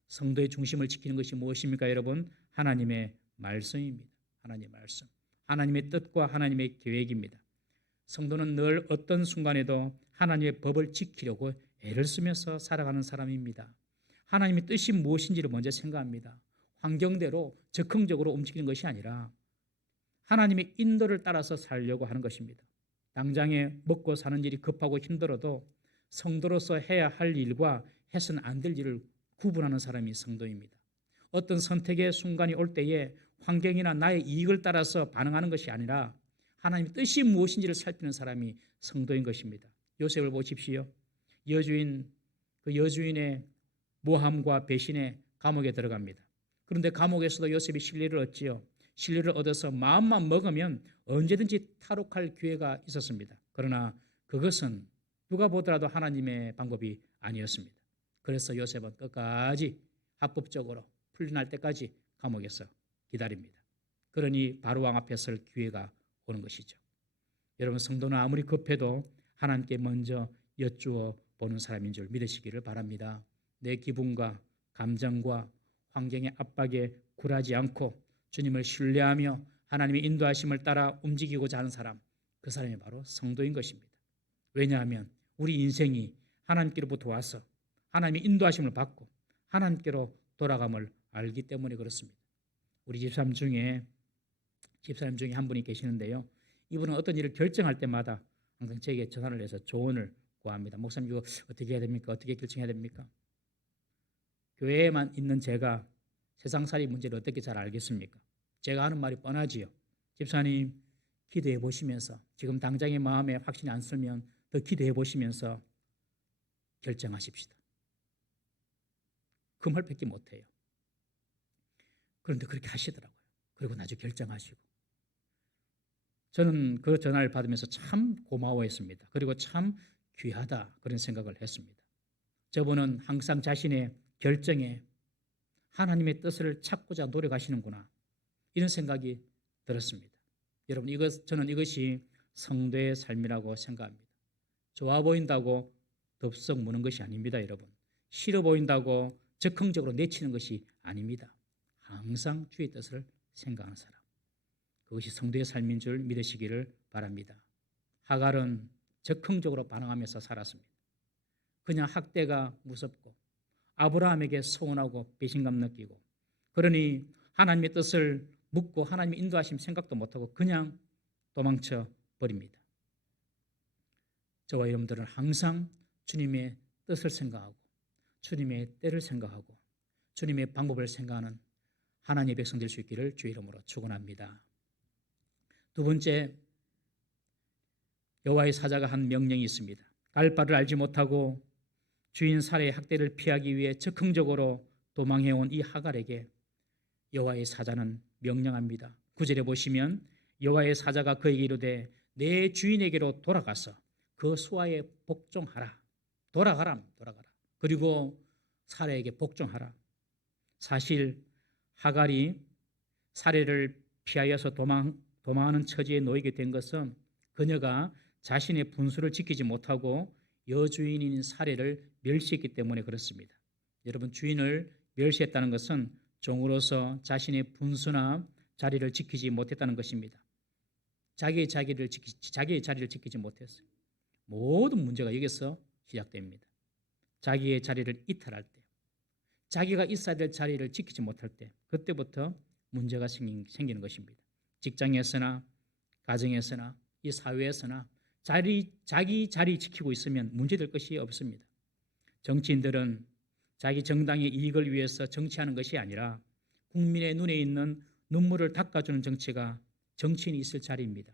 성도의 중심을 지키는 것이 무엇입니까 여러분? 하나님의 말씀입니다. 하나님의 말씀. 하나님의 뜻과 하나님의 계획입니다. 성도는 늘 어떤 순간에도 하나님의 법을 지키려고 애를 쓰면서 살아가는 사람입니다. 하나님의 뜻이 무엇인지를 먼저 생각합니다. 환경대로 즉흥적으로 움직이는 것이 아니라 하나님의 인도를 따라서 살려고 하는 것입니다. 당장에 먹고 사는 일이 급하고 힘들어도 성도로서 해야 할 일과 해서는 안 될 일을 구분하는 사람이 성도입니다. 어떤 선택의 순간이 올 때에 환경이나 나의 이익을 따라서 반응하는 것이 아니라 하나님의 뜻이 무엇인지를 살피는 사람이 성도인 것입니다. 요셉을 보십시오. 여주인의 모함과 배신에 감옥에 들어갑니다. 그런데 감옥에서도 요셉이 신뢰를 얻지요. 신뢰를 얻어서 마음만 먹으면 언제든지 탈옥할 기회가 있었습니다. 그러나 그것은 누가 보더라도 하나님의 방법이 아니었습니다. 그래서 요셉은 끝까지 합법적으로 풀려날 때까지 감옥에서 기다립니다. 그러니 바로왕 앞에 설 기회가 오는 것이죠. 여러분 성도는 아무리 급해도 하나님께 먼저 여쭈어 보는 사람인 줄 믿으시기를 바랍니다. 내 기분과 감정과 환경의 압박에 굴하지 않고 주님을 신뢰하며 하나님의 인도하심을 따라 움직이고자 하는 사람, 그 사람이 바로 성도인 것입니다. 왜냐하면 우리 인생이 하나님께로부터 와서 하나님의 인도하심을 받고 하나님께로 돌아감을 알기 때문에 그렇습니다. 우리 집사님 중에 한 분이 계시는데요. 이분은 어떤 일을 결정할 때마다 항상 제게 전화를 해서 조언을 구합니다. 목사님 이거 어떻게 해야 됩니까? 어떻게 결정해야 됩니까? 교회에만 있는 제가 세상살이 문제를 어떻게 잘 알겠습니까? 제가 하는 말이 뻔하지요. 집사님 기도해 보시면서 지금 당장의 마음에 확신이 안 설면 더 기도해 보시면서 결정하십시다. 그 말밖에 못해요. 그런데 그렇게 하시더라고요. 그리고 나중에 결정하시고. 저는 그 전화를 받으면서 참 고마워했습니다. 그리고 참 귀하다 그런 생각을 했습니다. 저분은 항상 자신의 결정에 하나님의 뜻을 찾고자 노력하시는구나 이런 생각이 들었습니다. 여러분 저는 이것이 성도의 삶이라고 생각합니다. 좋아 보인다고 덥석 무는 것이 아닙니다, 여러분. 싫어 보인다고 적극적으로 내치는 것이 아닙니다. 항상 주의 뜻을 생각하는 사람. 그것이 성도의 삶인 줄 믿으시기를 바랍니다. 하갈은 적극적으로 반응하면서 살았습니다. 그냥 학대가 무섭고 아브라함에게 서운하고 배신감 느끼고 그러니 하나님의 뜻을 묻고 하나님의 인도하심 생각도 못하고 그냥 도망쳐 버립니다. 저와 여러분들은 항상 주님의 뜻을 생각하고 주님의 때를 생각하고 주님의 방법을 생각하는 하나님의 백성 될 수 있기를 주의 이름으로 축원합니다. 두 번째, 여호와의 사자가 한 명령이 있습니다. 갈 바를 알지 못하고 주인 살해의 학대를 피하기 위해 적극적으로 도망해온 이 하갈에게 여호와의 사자는 명령합니다. 9절에 보시면 여호와의 사자가 그에게 이르되 내 주인에게로 돌아가서 그 수하에 복종하라. 돌아가라. 그리고 살해에게 복종하라. 사실 하갈이 살해를 피하여서 도망하는 처지에 놓이게 된 것은 그녀가 자신의 분수를 지키지 못하고 여주인인 살해를 멸시했기 때문에 그렇습니다. 여러분, 주인을 멸시했다는 것은 종으로서 자신의 분수나 자리를 지키지 못했다는 것입니다. 자기의 자리를 지키지 못했어요. 모든 문제가 여기서 시작됩니다. 자기의 자리를 이탈할 때, 자기가 있어야 될 자리를 지키지 못할 때, 그때부터 문제가 생기는 것입니다. 직장에서나 가정에서나 이 사회에서나 자기 자리 지키고 있으면 문제될 것이 없습니다. 정치인들은 자기 정당의 이익을 위해서 정치하는 것이 아니라 국민의 눈에 있는 눈물을 닦아주는 정치가 정치인이 있을 자리입니다.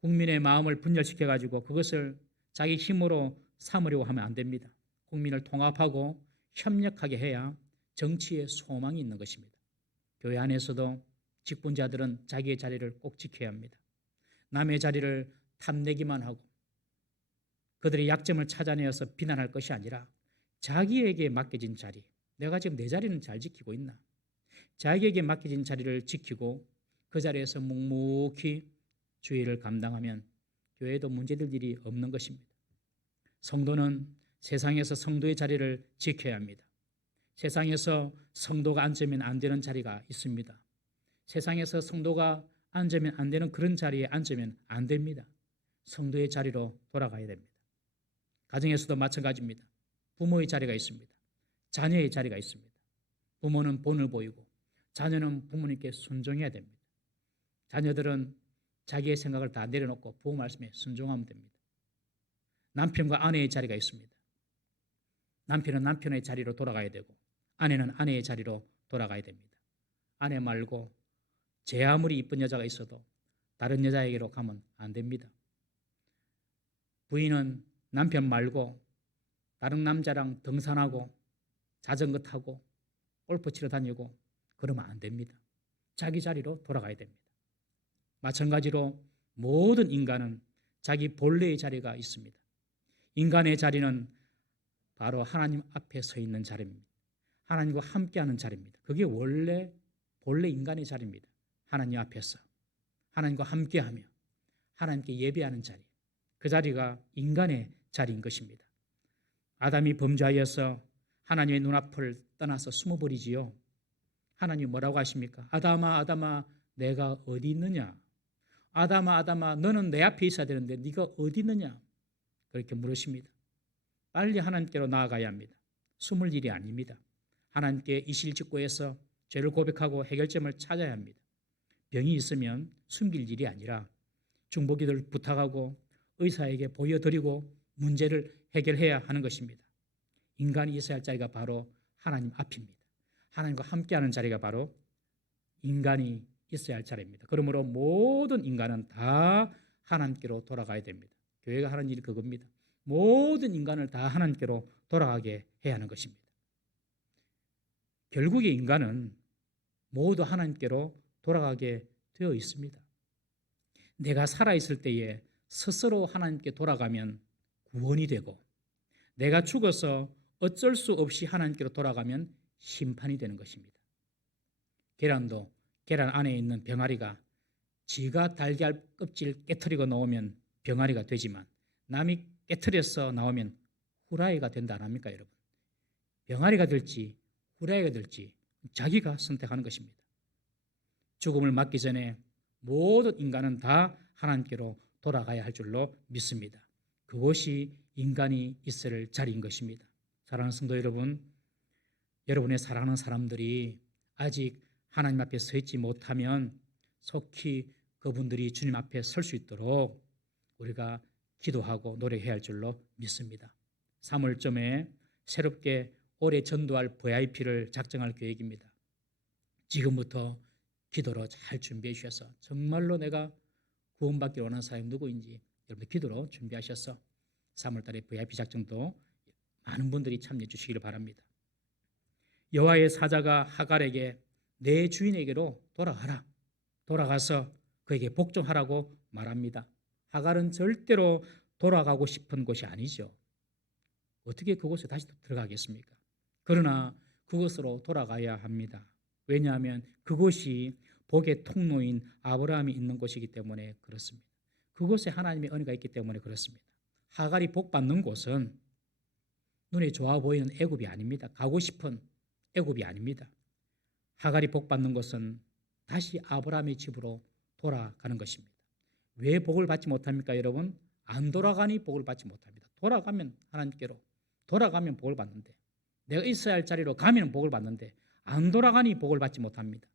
국민의 마음을 분열시켜가지고 그것을 자기 힘으로 삼으려고 하면 안 됩니다. 국민을 통합하고 협력하게 해야 정치에 소망이 있는 것입니다. 교회 안에서도 직분자들은 자기의 자리를 꼭 지켜야 합니다. 남의 자리를 탐내기만 하고 그들의 약점을 찾아내어서 비난할 것이 아니라 자기에게 맡겨진 자리, 내가 지금 내 자리는 잘 지키고 있나? 자기에게 맡겨진 자리를 지키고 그 자리에서 묵묵히 주의를 감당하면 교회에도 문제될 일이 없는 것입니다. 성도는 세상에서 성도의 자리를 지켜야 합니다. 세상에서 성도가 앉으면 안 되는 자리가 있습니다. 세상에서 성도가 앉으면 안 되는 그런 자리에 앉으면 안 됩니다. 성도의 자리로 돌아가야 됩니다. 가정에서도 마찬가지입니다. 부모의 자리가 있습니다. 자녀의 자리가 있습니다. 부모는 본을 보이고 자녀는 부모님께 순종해야 됩니다. 자녀들은 자기의 생각을 다 내려놓고 부모 말씀에 순종하면 됩니다. 남편과 아내의 자리가 있습니다. 남편은 남편의 자리로 돌아가야 되고 아내는 아내의 자리로 돌아가야 됩니다. 아내 말고 제 아무리 이쁜 여자가 있어도 다른 여자에게로 가면 안 됩니다. 부인은 남편 말고 다른 남자랑 등산하고 자전거 타고 골프 치러 다니고 그러면 안 됩니다. 자기 자리로 돌아가야 됩니다. 마찬가지로 모든 인간은 자기 본래의 자리가 있습니다. 인간의 자리는 바로 하나님 앞에 서 있는 자리입니다. 하나님과 함께하는 자리입니다. 그게 본래 인간의 자리입니다. 하나님 앞에서 하나님과 함께하며 하나님께 예배하는 자리, 그 자리가 인간의 자리인 것입니다. 아담이 범죄하여서 하나님의 눈앞을 떠나서 숨어버리지요. 하나님 뭐라고 하십니까? 아담아 아담아 내가 어디 있느냐? 아담아 아담아 너는 내 앞에 있어야 되는데 네가 어디 있느냐? 그렇게 물으십니다. 빨리 하나님께로 나아가야 합니다. 숨을 일이 아닙니다. 하나님께 이실직고해서 죄를 고백하고 해결점을 찾아야 합니다. 병이 있으면 숨길 일이 아니라 중보기도를 부탁하고 의사에게 보여드리고 문제를 해결해야 하는 것입니다. 인간이 있어야 할 자리가 바로 하나님 앞입니다. 하나님과 함께하는 자리가 바로 인간이 있어야 할 자리입니다. 그러므로 모든 인간은 다 하나님께로 돌아가야 됩니다. 교회가 하는 일이 그겁니다. 모든 인간을 다 하나님께로 돌아가게 해야 하는 것입니다. 결국에 인간은 모두 하나님께로 돌아가게 되어 있습니다. 내가 살아있을 때에 스스로 하나님께 돌아가면 구원이 되고 내가 죽어서 어쩔 수 없이 하나님께로 돌아가면 심판이 되는 것입니다. 계란 안에 있는 병아리가 지가 달걀 껍질 깨트리고 나오면 병아리가 되지만 남이 깨트려서 나오면 후라이가 된다 안 합니까 여러분? 병아리가 될지 후라이가 될지 자기가 선택하는 것입니다. 죽음을 맞기 전에 모든 인간은 다 하나님께로 돌아가야 할 줄로 믿습니다. 그것이 인간이 있을 자리인 것입니다. 사랑하는 성도 여러분, 여러분의 사랑하는 사람들이 아직 하나님 앞에 서 있지 못하면 속히 그분들이 주님 앞에 설 수 있도록 우리가 기도하고 노력해야 할 줄로 믿습니다. 3월쯤에 새롭게 올해 전도할 VIP를 작정할 계획입니다. 지금부터 기도로 잘 준비해 주셔서 정말로 내가 구원받기 원하는 사람이 누구인지 여러분들 기도로 준비하셔서 3월 달에 VIP 작정도 많은 분들이 참여해 주시기를 바랍니다. 여호와의 사자가 하갈에게 내 주인에게로 돌아가라. 돌아가서 그에게 복종하라고 말합니다. 하갈은 절대로 돌아가고 싶은 곳이 아니죠. 어떻게 그곳에 다시 들어가겠습니까? 그러나 그곳으로 돌아가야 합니다. 왜냐하면 그곳이 복의 통로인 아브라함이 있는 곳이기 때문에 그렇습니다. 그곳에 하나님의 은혜가 있기 때문에 그렇습니다. 하갈이 복 받는 곳은 눈에 좋아 보이는 애굽이 아닙니다. 가고 싶은 애굽이 아닙니다. 하갈이 복 받는 것은 다시 아브라함의 집으로 돌아가는 것입니다. 왜 복을 받지 못합니까, 여러분? 안 돌아가니 복을 받지 못합니다. 돌아가면 하나님께로, 돌아가면 복을 받는데, 내가 있어야 할 자리로 가면 복을 받는데 안 돌아가니 복을 받지 못합니다.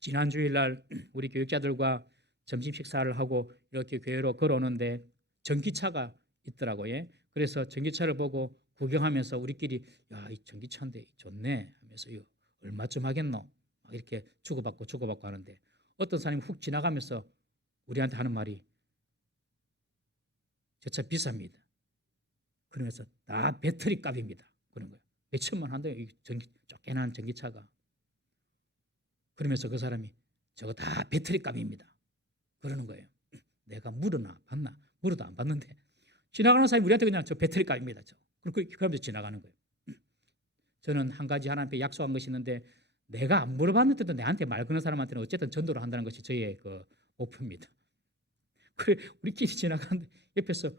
지난 주일날 우리 교육자들과 점심 식사를 하고 이렇게 교회로 걸어오는데 전기차가 있더라고요. 그래서 전기차를 보고 구경하면서 우리끼리 야, 이 전기차인데 좋네 하면서 이거 얼마쯤 하겠노? 이렇게 주고받고 하는데 어떤 사람이 훅 지나가면서 우리한테 하는 말이 저 차 비쌉니다. 그러면서 다 배터리 값입니다. 그런 거예요. 몇 천만 한대요. 이 쫓겨난 전기차가. 그러면서 그 사람이 저거 다 배터리 값입니다. 그러는 거예요. 내가 물어나 봤나? 물어도 안 봤는데 지나가는 사람이 우리한테 그냥 저 배터리 값입니다. 그러면서 지나가는 거예요. 저는 한 가지 하나님께 약속한 것이 있는데 내가 안 물어봤는데도 내한테 말 거는 사람한테는 어쨌든 전도를 한다는 것이 저의 그 목표입니다. 그래 우리끼리 지나가는데 옆에서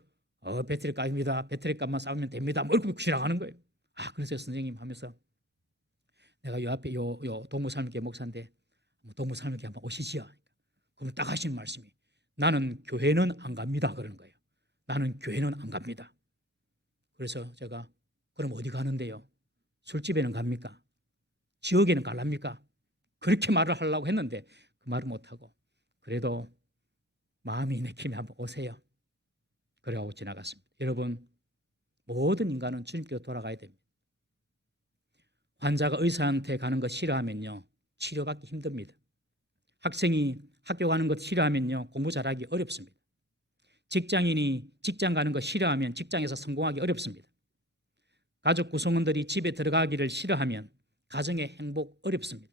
배터리 값입니다. 배터리 값만 싸우면 됩니다. 뭐 이렇게 지나가는 거예요. 그래서 선생님 하면서 내가 요 앞에 요 동부살림교회 목사인데 동부살림교회 한번 오시지요. 그러면 딱 하시는 말씀이 나는 교회는 안 갑니다. 그러는 거예요. 나는 교회는 안 갑니다. 그래서 제가 그럼 어디 가는데요? 술집에는 갑니까? 지역에는 갈랍니까? 그렇게 말을 하려고 했는데 그 말을 못하고 그래도 마음이 내키면 한번 오세요. 그래가고 지나갔습니다. 여러분 모든 인간은 주님께로 돌아가야 됩니다. 환자가 의사한테 가는 거 싫어하면요 치료받기 힘듭니다. 학생이 학교 가는 것 싫어하면요 공부 잘하기 어렵습니다. 직장인이 직장 가는 거 싫어하면 직장에서 성공하기 어렵습니다. 가족 구성원들이 집에 들어가기를 싫어하면 가정의 행복 어렵습니다.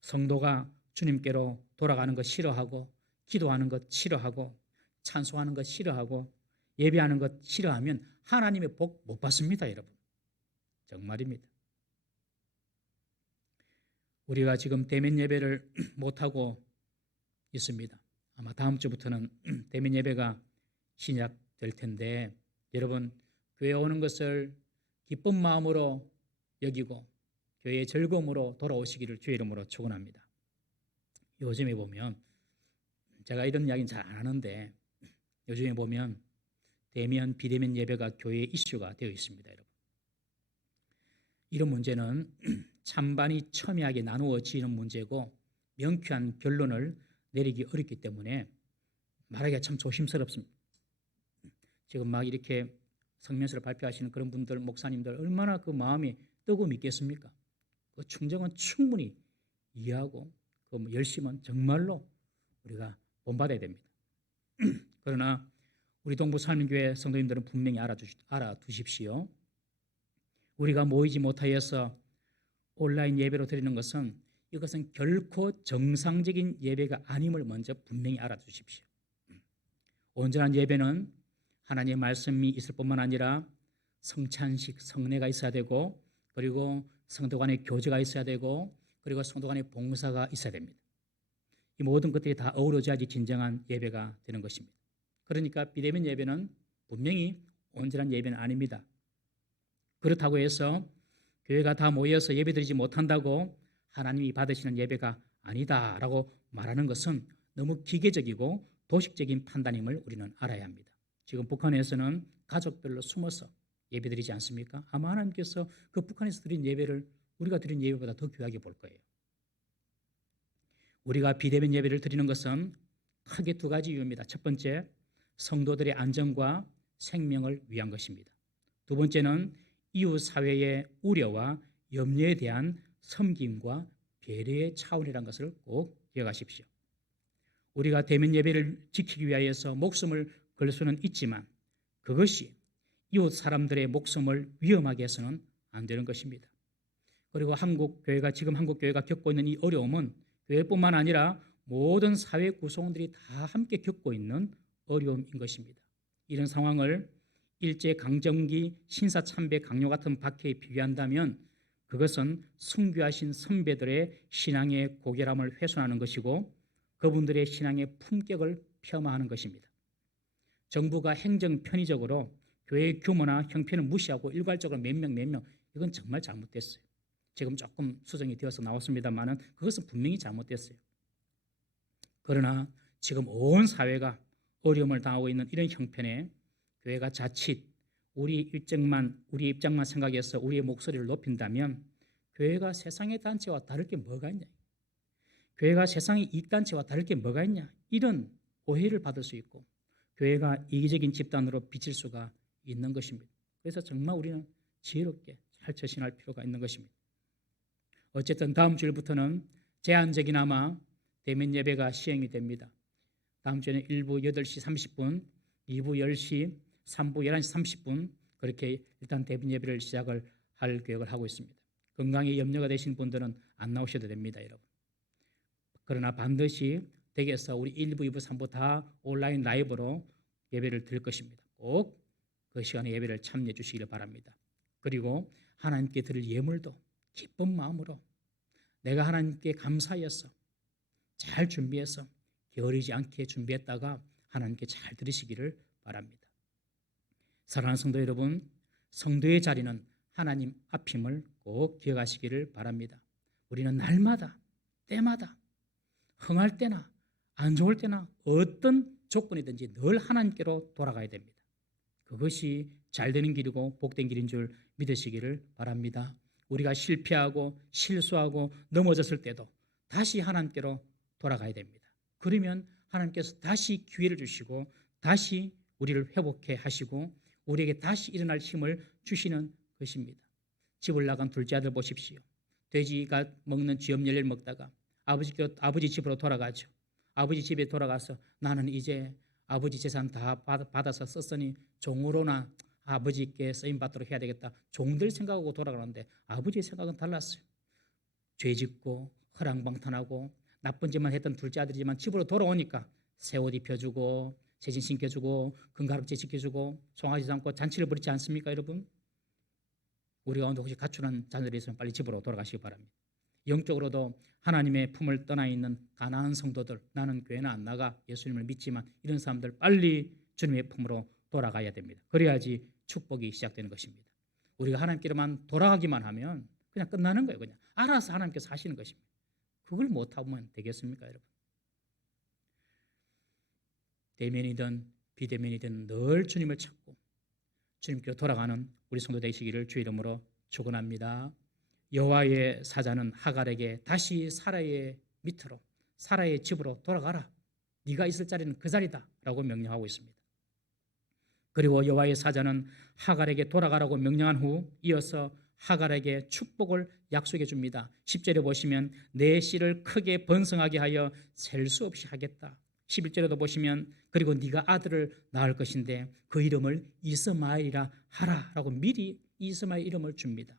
성도가 주님께로 돌아가는 것 싫어하고 기도하는 것 싫어하고 찬송하는 것 싫어하고 예배하는 것 싫어하면 하나님의 복 못 받습니다. 여러분 정말입니다. 우리가 지금 대면 예배를 못하고 있습니다. 아마 다음 주부터는 대면 예배가 시작될 텐데 여러분 교회에 오는 것을 기쁜 마음으로 여기고 교회의 즐거움으로 돌아오시기를 주의 이름으로 축원합니다. 요즘에 보면 제가 이런 이야기는 잘 안 하는데 요즘에 보면 대면 비대면 예배가 교회의 이슈가 되어 있습니다. 여러분 이런 문제는 찬반이 첨예하게 나누어지는 문제고 명쾌한 결론을 내리기 어렵기 때문에 말하기가 참 조심스럽습니다. 지금 막 이렇게 성면서를 발표하시는 그런 분들 목사님들 얼마나 그 마음이 뜨거움이 있겠습니까? 그 충정은 충분히 이해하고 그 열심은 정말로 우리가 본받아야 됩니다. 그러나 우리 동부살림교회 성도님들은 분명히 알아두십시오. 우리가 모이지 못하여서 온라인 예배로 드리는 것은 이것은 결코 정상적인 예배가 아님을 먼저 분명히 알아두십시오. 온전한 예배는 하나님의 말씀이 있을 뿐만 아니라 성찬식, 성례가 있어야 되고 그리고 성도 간의 교제가 있어야 되고 그리고 성도 간의 봉사가 있어야 됩니다. 이 모든 것들이 다 어우러져야지 진정한 예배가 되는 것입니다. 그러니까 비대면 예배는 분명히 온전한 예배는 아닙니다. 그렇다고 해서 교회가 다 모여서 예배드리지 못한다고 하나님이 받으시는 예배가 아니다라고 말하는 것은 너무 기계적이고 도식적인 판단임을 우리는 알아야 합니다. 지금 북한에서는 가족별로 숨어서 예배드리지 않습니까? 아마 하나님께서 그 북한에서 드린 예배를 우리가 드린 예배보다 더 귀하게 볼 거예요. 우리가 비대면 예배를 드리는 것은 크게 두 가지 이유입니다. 첫 번째, 성도들의 안전과 생명을 위한 것입니다. 두 번째는 이웃 사회의 우려와 염려에 대한 섬김과 배려의 차원이라는 것을 꼭 기억하십시오. 우리가 대면 예배를 지키기 위하여서 목숨을 걸 수는 있지만 그것이 이웃 사람들의 목숨을 위험하게 해서는 안 되는 것입니다. 그리고 지금 한국 교회가 겪고 있는 이 어려움은 교회뿐만 아니라 모든 사회 구성원들이 다 함께 겪고 있는 어려움인 것입니다. 이런 상황을 일제강점기 신사참배 강요 같은 박해에 비유한다면 그것은 순교하신 선배들의 신앙의 고결함을 훼손하는 것이고 그분들의 신앙의 품격을 폄하하는 것입니다. 정부가 행정 편의적으로 교회의 규모나 형편을 무시하고 일괄적으로 몇 명 이건 정말 잘못됐어요. 지금 조금 수정이 되어서 나왔습니다만 그것은 분명히 잘못됐어요. 그러나 지금 온 사회가 어려움을 당하고 있는 이런 형편에 교회가 자칫 우리 입장만 생각해서 우리의 목소리를 높인다면 교회가 세상의 단체와 다를 게 뭐가 있냐? 교회가 세상의 이익단체와 다를 게 뭐가 있냐? 이런 오해를 받을 수 있고 교회가 이기적인 집단으로 비칠 수가 있는 것입니다. 그래서 정말 우리는 지혜롭게 잘 처신할 필요가 있는 것입니다. 어쨌든 다음 주일부터는 제한적이나마 대면 예배가 시행이 됩니다. 다음 주에는 1부 8시 30분, 2부 10시, 3부 11시 30분 그렇게 일단 대면 예배를 시작을 할 계획을 하고 있습니다. 건강에 염려가 되신 분들은 안 나오셔도 됩니다, 여러분. 그러나 반드시 댁에서 우리 1부, 2부, 3부 다 온라인 라이브로 예배를 드릴 것입니다. 꼭 그 시간에 예배를 참여해 주시기를 바랍니다. 그리고 하나님께 드릴 예물도 기쁜 마음으로 내가 하나님께 감사해서 잘 준비해서 게으르지 않게 준비했다가 하나님께 잘 드리시기를 바랍니다. 사랑하는 성도 여러분, 성도의 자리는 하나님 앞임을 꼭 기억하시기를 바랍니다. 우리는 날마다 때마다 흥할 때나 안 좋을 때나 어떤 조건이든지 늘 하나님께로 돌아가야 됩니다. 그것이 잘 되는 길이고 복된 길인 줄 믿으시기를 바랍니다. 우리가 실패하고 실수하고 넘어졌을 때도 다시 하나님께로 돌아가야 됩니다. 그러면 하나님께서 다시 기회를 주시고 다시 우리를 회복해 하시고 우리에게 다시 일어날 힘을 주시는 것입니다. 집을 나간 둘째 아들 보십시오. 돼지가 먹는 쥐염열매를 먹다가 아버지 집으로 돌아가죠. 아버지 집에 돌아가서 나는 이제 아버지 재산 다 받아서 썼으니 종으로나 아버지께 쓰임받도록 해야 되겠다. 종들 생각하고 돌아가는데 아버지의 생각은 달랐어요. 죄짓고 허랑방탄하고 나쁜 짓만 했던 둘째 아들이지만 집으로 돌아오니까 새 옷 입혀주고 새신 신겨주고 금가락지 지켜주고 송아지 담고 잔치를 벌이지 않습니까, 여러분? 우리 가운데 혹시 가출한 자녀들이 있으면 빨리 집으로 돌아가시기 바랍니다. 영적으로도 하나님의 품을 떠나 있는 가난한 성도들, 나는 교회는 안 나가 예수님을 믿지만 이런 사람들 빨리 주님의 품으로 돌아가야 됩니다. 그래야지 축복이 시작되는 것입니다. 우리가 하나님께로만 돌아가기만 하면 그냥 끝나는 거예요. 그냥 알아서 하나님께서 하시는 것입니다. 그걸 못하면 되겠습니까, 여러분? 대면이든 비대면이든 늘 주님을 찾고 주님께로 돌아가는 우리 성도 되시기를 주의 이름으로 축원합니다. 여호와의 사자는 하갈에게 다시 사라의 밑으로 사라의 집으로 돌아가라. 네가 있을 자리는 그 자리다 라고 명령하고 있습니다. 그리고 여호와의 사자는 하갈에게 돌아가라고 명령한 후 이어서 하갈에게 축복을 약속해 줍니다. 10절에 보시면 내 씨를 크게 번성하게 하여 셀 수 없이 하겠다. 11절에도 보시면 그리고 네가 아들을 낳을 것인데 그 이름을 이스마엘이라 하라 라고 미리 이스마엘 이름을 줍니다.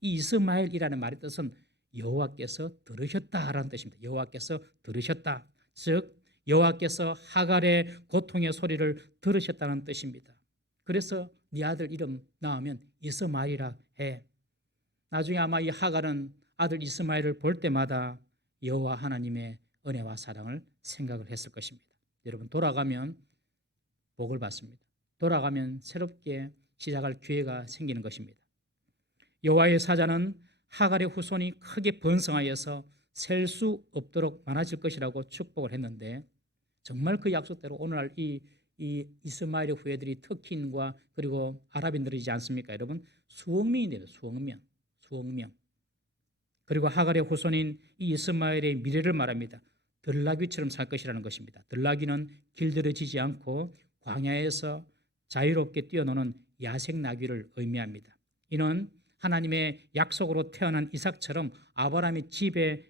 이 이스마엘이라는 말의 뜻은 여호와께서 들으셨다라는 뜻입니다. 여호와께서 들으셨다. 즉 여호와께서 하갈의 고통의 소리를 들으셨다는 뜻입니다. 그래서 네 아들 이름 나오면 이스마엘이라 해. 나중에 아마 이 하갈은 아들 이스마엘을 볼 때마다 여호와 하나님의 은혜와 사랑을 생각을 했을 것입니다. 여러분, 돌아가면 복을 받습니다. 돌아가면 새롭게 시작할 기회가 생기는 것입니다. 여호와의 사자는 하갈의 후손이 크게 번성하여서 셀 수 없도록 많아질 것이라고 축복을 했는데, 정말 그 약속대로 오늘날 이 이스마엘의 후예들이 터키인과 그리고 아랍인들이지 않습니까? 여러분, 수억 명이 돼요. 수억 명. 그리고 하갈의 후손인 이 이스마엘의 미래를 말합니다. 들나귀처럼 살 것이라는 것입니다. 들나귀는 길들여지지 않고 광야에서 자유롭게 뛰어노는 야생 나귀를 의미합니다. 이는 하나님의 약속으로 태어난 이삭처럼 아브라함의 집에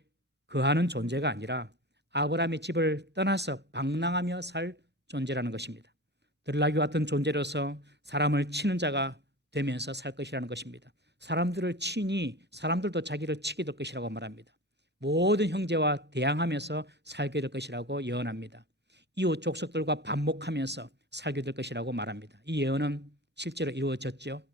거하는 존재가 아니라 아브라함의 집을 떠나서 방랑하며 살 존재라는 것입니다. 들나귀 같은 존재로서 사람을 치는 자가 되면서 살 것이라는 것입니다. 사람들을 치니 사람들도 자기를 치게 될 것이라고 말합니다. 모든 형제와 대항하면서 살게 될 것이라고 예언합니다. 이웃 족속들과 반목하면서 살게 될 것이라고 말합니다. 이 예언은 실제로 이루어졌죠.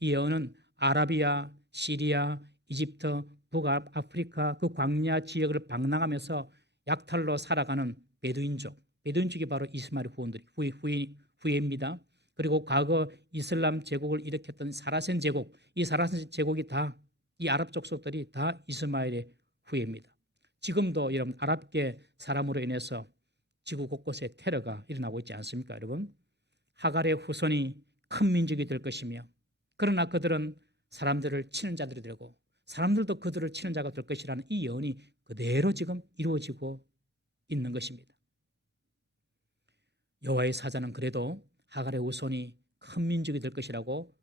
이 예언은 아라비아, 시리아, 이집트, 북아프리카 그 광야 지역을 방랑하면서 약탈로 살아가는 베두인족이 바로 이스마엘 후예입니다. 그리고 과거 이슬람 제국을 일으켰던 사라센 제국, 이 사라센 제국이 다 이 아랍 족속들이 다 이스마엘의 후예입니다. 지금도 여러분 아랍계 사람으로 인해서 지구 곳곳에 테러가 일어나고 있지 않습니까, 여러분? 하갈의 후손이 큰 민족이 될 것이며, 그러나 그들은 사람들을 치는 자들이 되고 사람들도 그들을 치는 자가 될 것이라는 이 예언이 그대로 지금 이루어지고 있는 것입니다. 여호와의 사자는 그래도 하갈의 후손이 큰 민족이 될 것이라고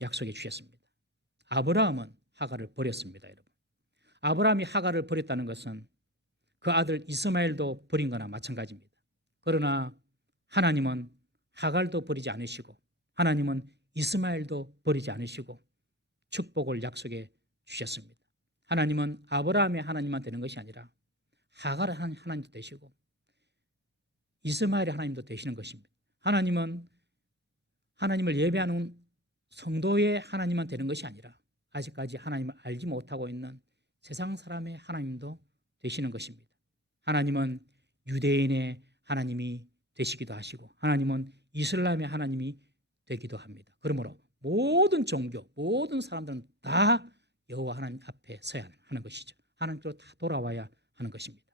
약속해 주셨습니다. 아브라함은 하갈을 버렸습니다, 여러분. 아브라함이 하갈을 버렸다는 것은 그 아들 이스마엘도 버린 거나 마찬가지입니다. 그러나 하나님은 하갈도 버리지 않으시고 하나님은 이스마엘도 버리지 않으시고 축복을 약속해 주셨습니다. 하나님은 아브라함의 하나님만 되는 것이 아니라 하갈의 하나님도 되시고 이스마엘의 하나님도 되시는 것입니다. 하나님은 하나님을 예배하는 성도의 하나님만 되는 것이 아니라 아직까지 하나님을 알지 못하고 있는 세상 사람의 하나님도 되시는 것입니다. 하나님은 유대인의 하나님이 되시기도 하시고 하나님은 이슬람의 하나님이 되기도 합니다. 그러므로 모든 종교, 모든 사람들은 다 여호와 하나님 앞에 서야 하는 것이죠. 하나님께로 다 돌아와야 하는 것입니다.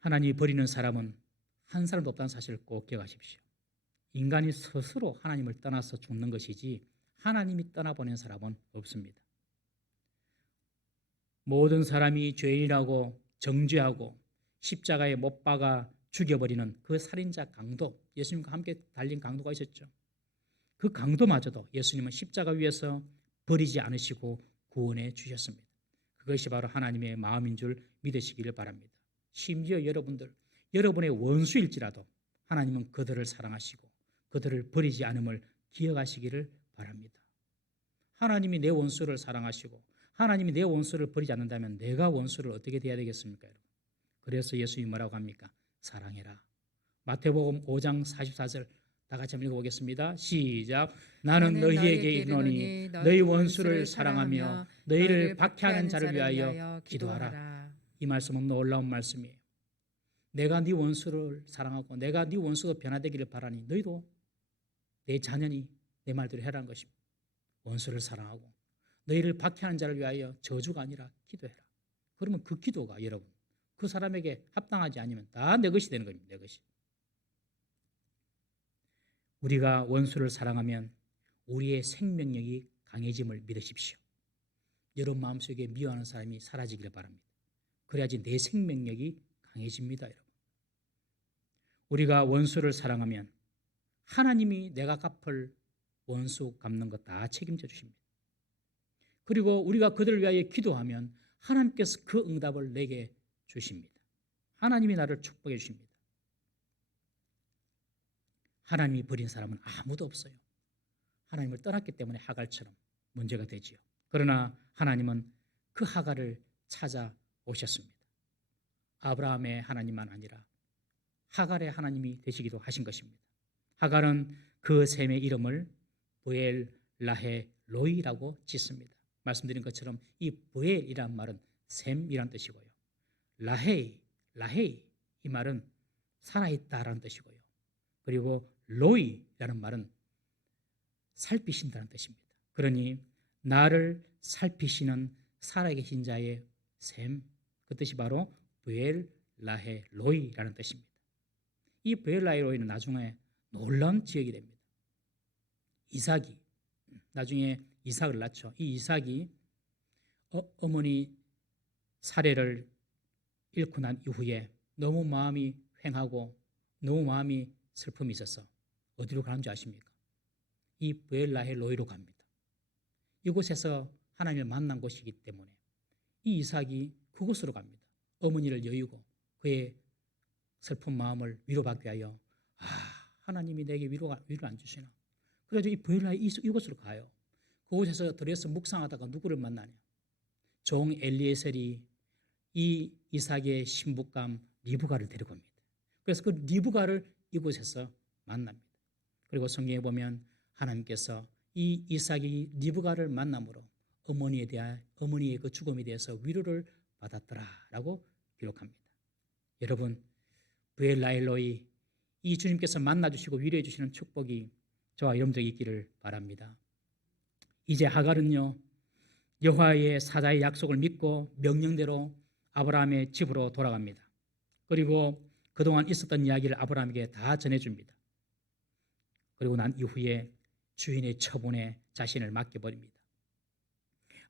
하나님이 버리는 사람은 한 사람도 없다는 사실을 꼭 기억하십시오. 인간이 스스로 하나님을 떠나서 죽는 것이지 하나님이 떠나보낸 사람은 없습니다. 모든 사람이 죄인이라고 정죄하고 십자가에 못 박아 죽여버리는 그 살인자 강도, 예수님과 함께 달린 강도가 있었죠. 그 강도마저도 예수님은 십자가 위에서 버리지 않으시고 구원해 주셨습니다. 그것이 바로 하나님의 마음인 줄 믿으시기를 바랍니다. 심지어 여러분의 원수일지라도 하나님은 그들을 사랑하시고 그들을 버리지 않음을 기억하시기를 바랍니다. 하나님이 내 원수를 사랑하시고 하나님이 내 원수를 버리지 않는다면 내가 원수를 어떻게 대해야 되겠습니까, 여러분? 그래서 예수님이 뭐라고 합니까? 사랑해라. 마태복음 5장 44절 다 같이 한번 읽어보겠습니다. 시작. 나는 너희에게 이르노니 너희 원수를 사랑하며 너희를 박해하는 자를 위하여 기도하라. 이 말씀은 놀라운 말씀이에요. 내가 네 원수를 사랑하고 내가 네 원수가 변화되기를 바라니 너희도 내 자녀니 내 말대로 해라는 것입니다. 원수를 사랑하고 너희를 박해하는 자를 위하여 저주가 아니라 기도해라. 그러면 그 기도가 여러분 그 사람에게 합당하지 않으면 다 내 것이 되는 겁니다. 내 것이. 우리가 원수를 사랑하면 우리의 생명력이 강해짐을 믿으십시오. 여러분 마음속에 미워하는 사람이 사라지기를 바랍니다. 그래야지 내 생명력이 강해집니다, 여러분. 우리가 원수를 사랑하면 하나님이 내가 갚을 원수 갚는 거 다 책임져 주십니다. 그리고 우리가 그들을 위하여 기도하면 하나님께서 그 응답을 내게 주십니다. 하나님이 나를 축복해 주십니다. 하나님이 버린 사람은 아무도 없어요. 하나님을 떠났기 때문에 하갈처럼 문제가 되지요. 그러나 하나님은 그 하갈을 찾아오셨습니다. 아브라함의 하나님만 아니라 하갈의 하나님이 되시기도 하신 것입니다. 하갈은 그 셈의 이름을 브엘 라헤 로이라고 짓습니다. 말씀드린 것처럼 이 브엘이란 말은 샘이란 뜻이고요. 라헤이 이 말은 살아있다라는 뜻이고요. 그리고 로이라는 말은 살피신다는 뜻입니다. 그러니 나를 살피시는 살아계신 자의 샘, 그 뜻이 바로 브엘 라헤 로이라는 뜻입니다. 이 브엘 라헤 로이는 나중에 놀라운 지역이 됩니다. 이삭이 나중에 이삭을 낳죠. 이 이삭이 어머니 사례를 잃고 난 이후에 너무 마음이 횡하고 너무 마음이 슬픔이 있어서 어디로 가는 줄 아십니까? 이 브엘 라헤 로이로 갑니다. 이곳에서 하나님을 만난 곳이기 때문에 이 이삭이 그곳으로 갑니다. 어머니를 여의고 그의 슬픈 마음을 위로받기 위하여 하나님이 내게 위로를 안 주시나. 그래서 이 브엘 라헤 이곳으로 가요. 그곳에서 들여서 묵상하다가 누구를 만나냐? 종 엘리에셀이 이 이삭의 신부감 리브가를 데리고 옵니다. 그래서 그 리브가를 이곳에서 만납니다. 그리고 성경에 보면 하나님께서 이 이삭이 리브가를 만남으로 어머니의 그 죽음에 대해서 위로를 받았더라라고 기록합니다. 여러분, 브엘 라헤 로이 이 주님께서 만나주시고 위로해 주시는 축복이 저와 여러분들에게 있기를 바랍니다. 이제 하갈은요, 여호와의 사자의 약속을 믿고 명령대로 아브라함의 집으로 돌아갑니다. 그리고 그동안 있었던 이야기를 아브라함에게 다 전해줍니다. 그리고 난 이후에 주인의 처분에 자신을 맡겨버립니다.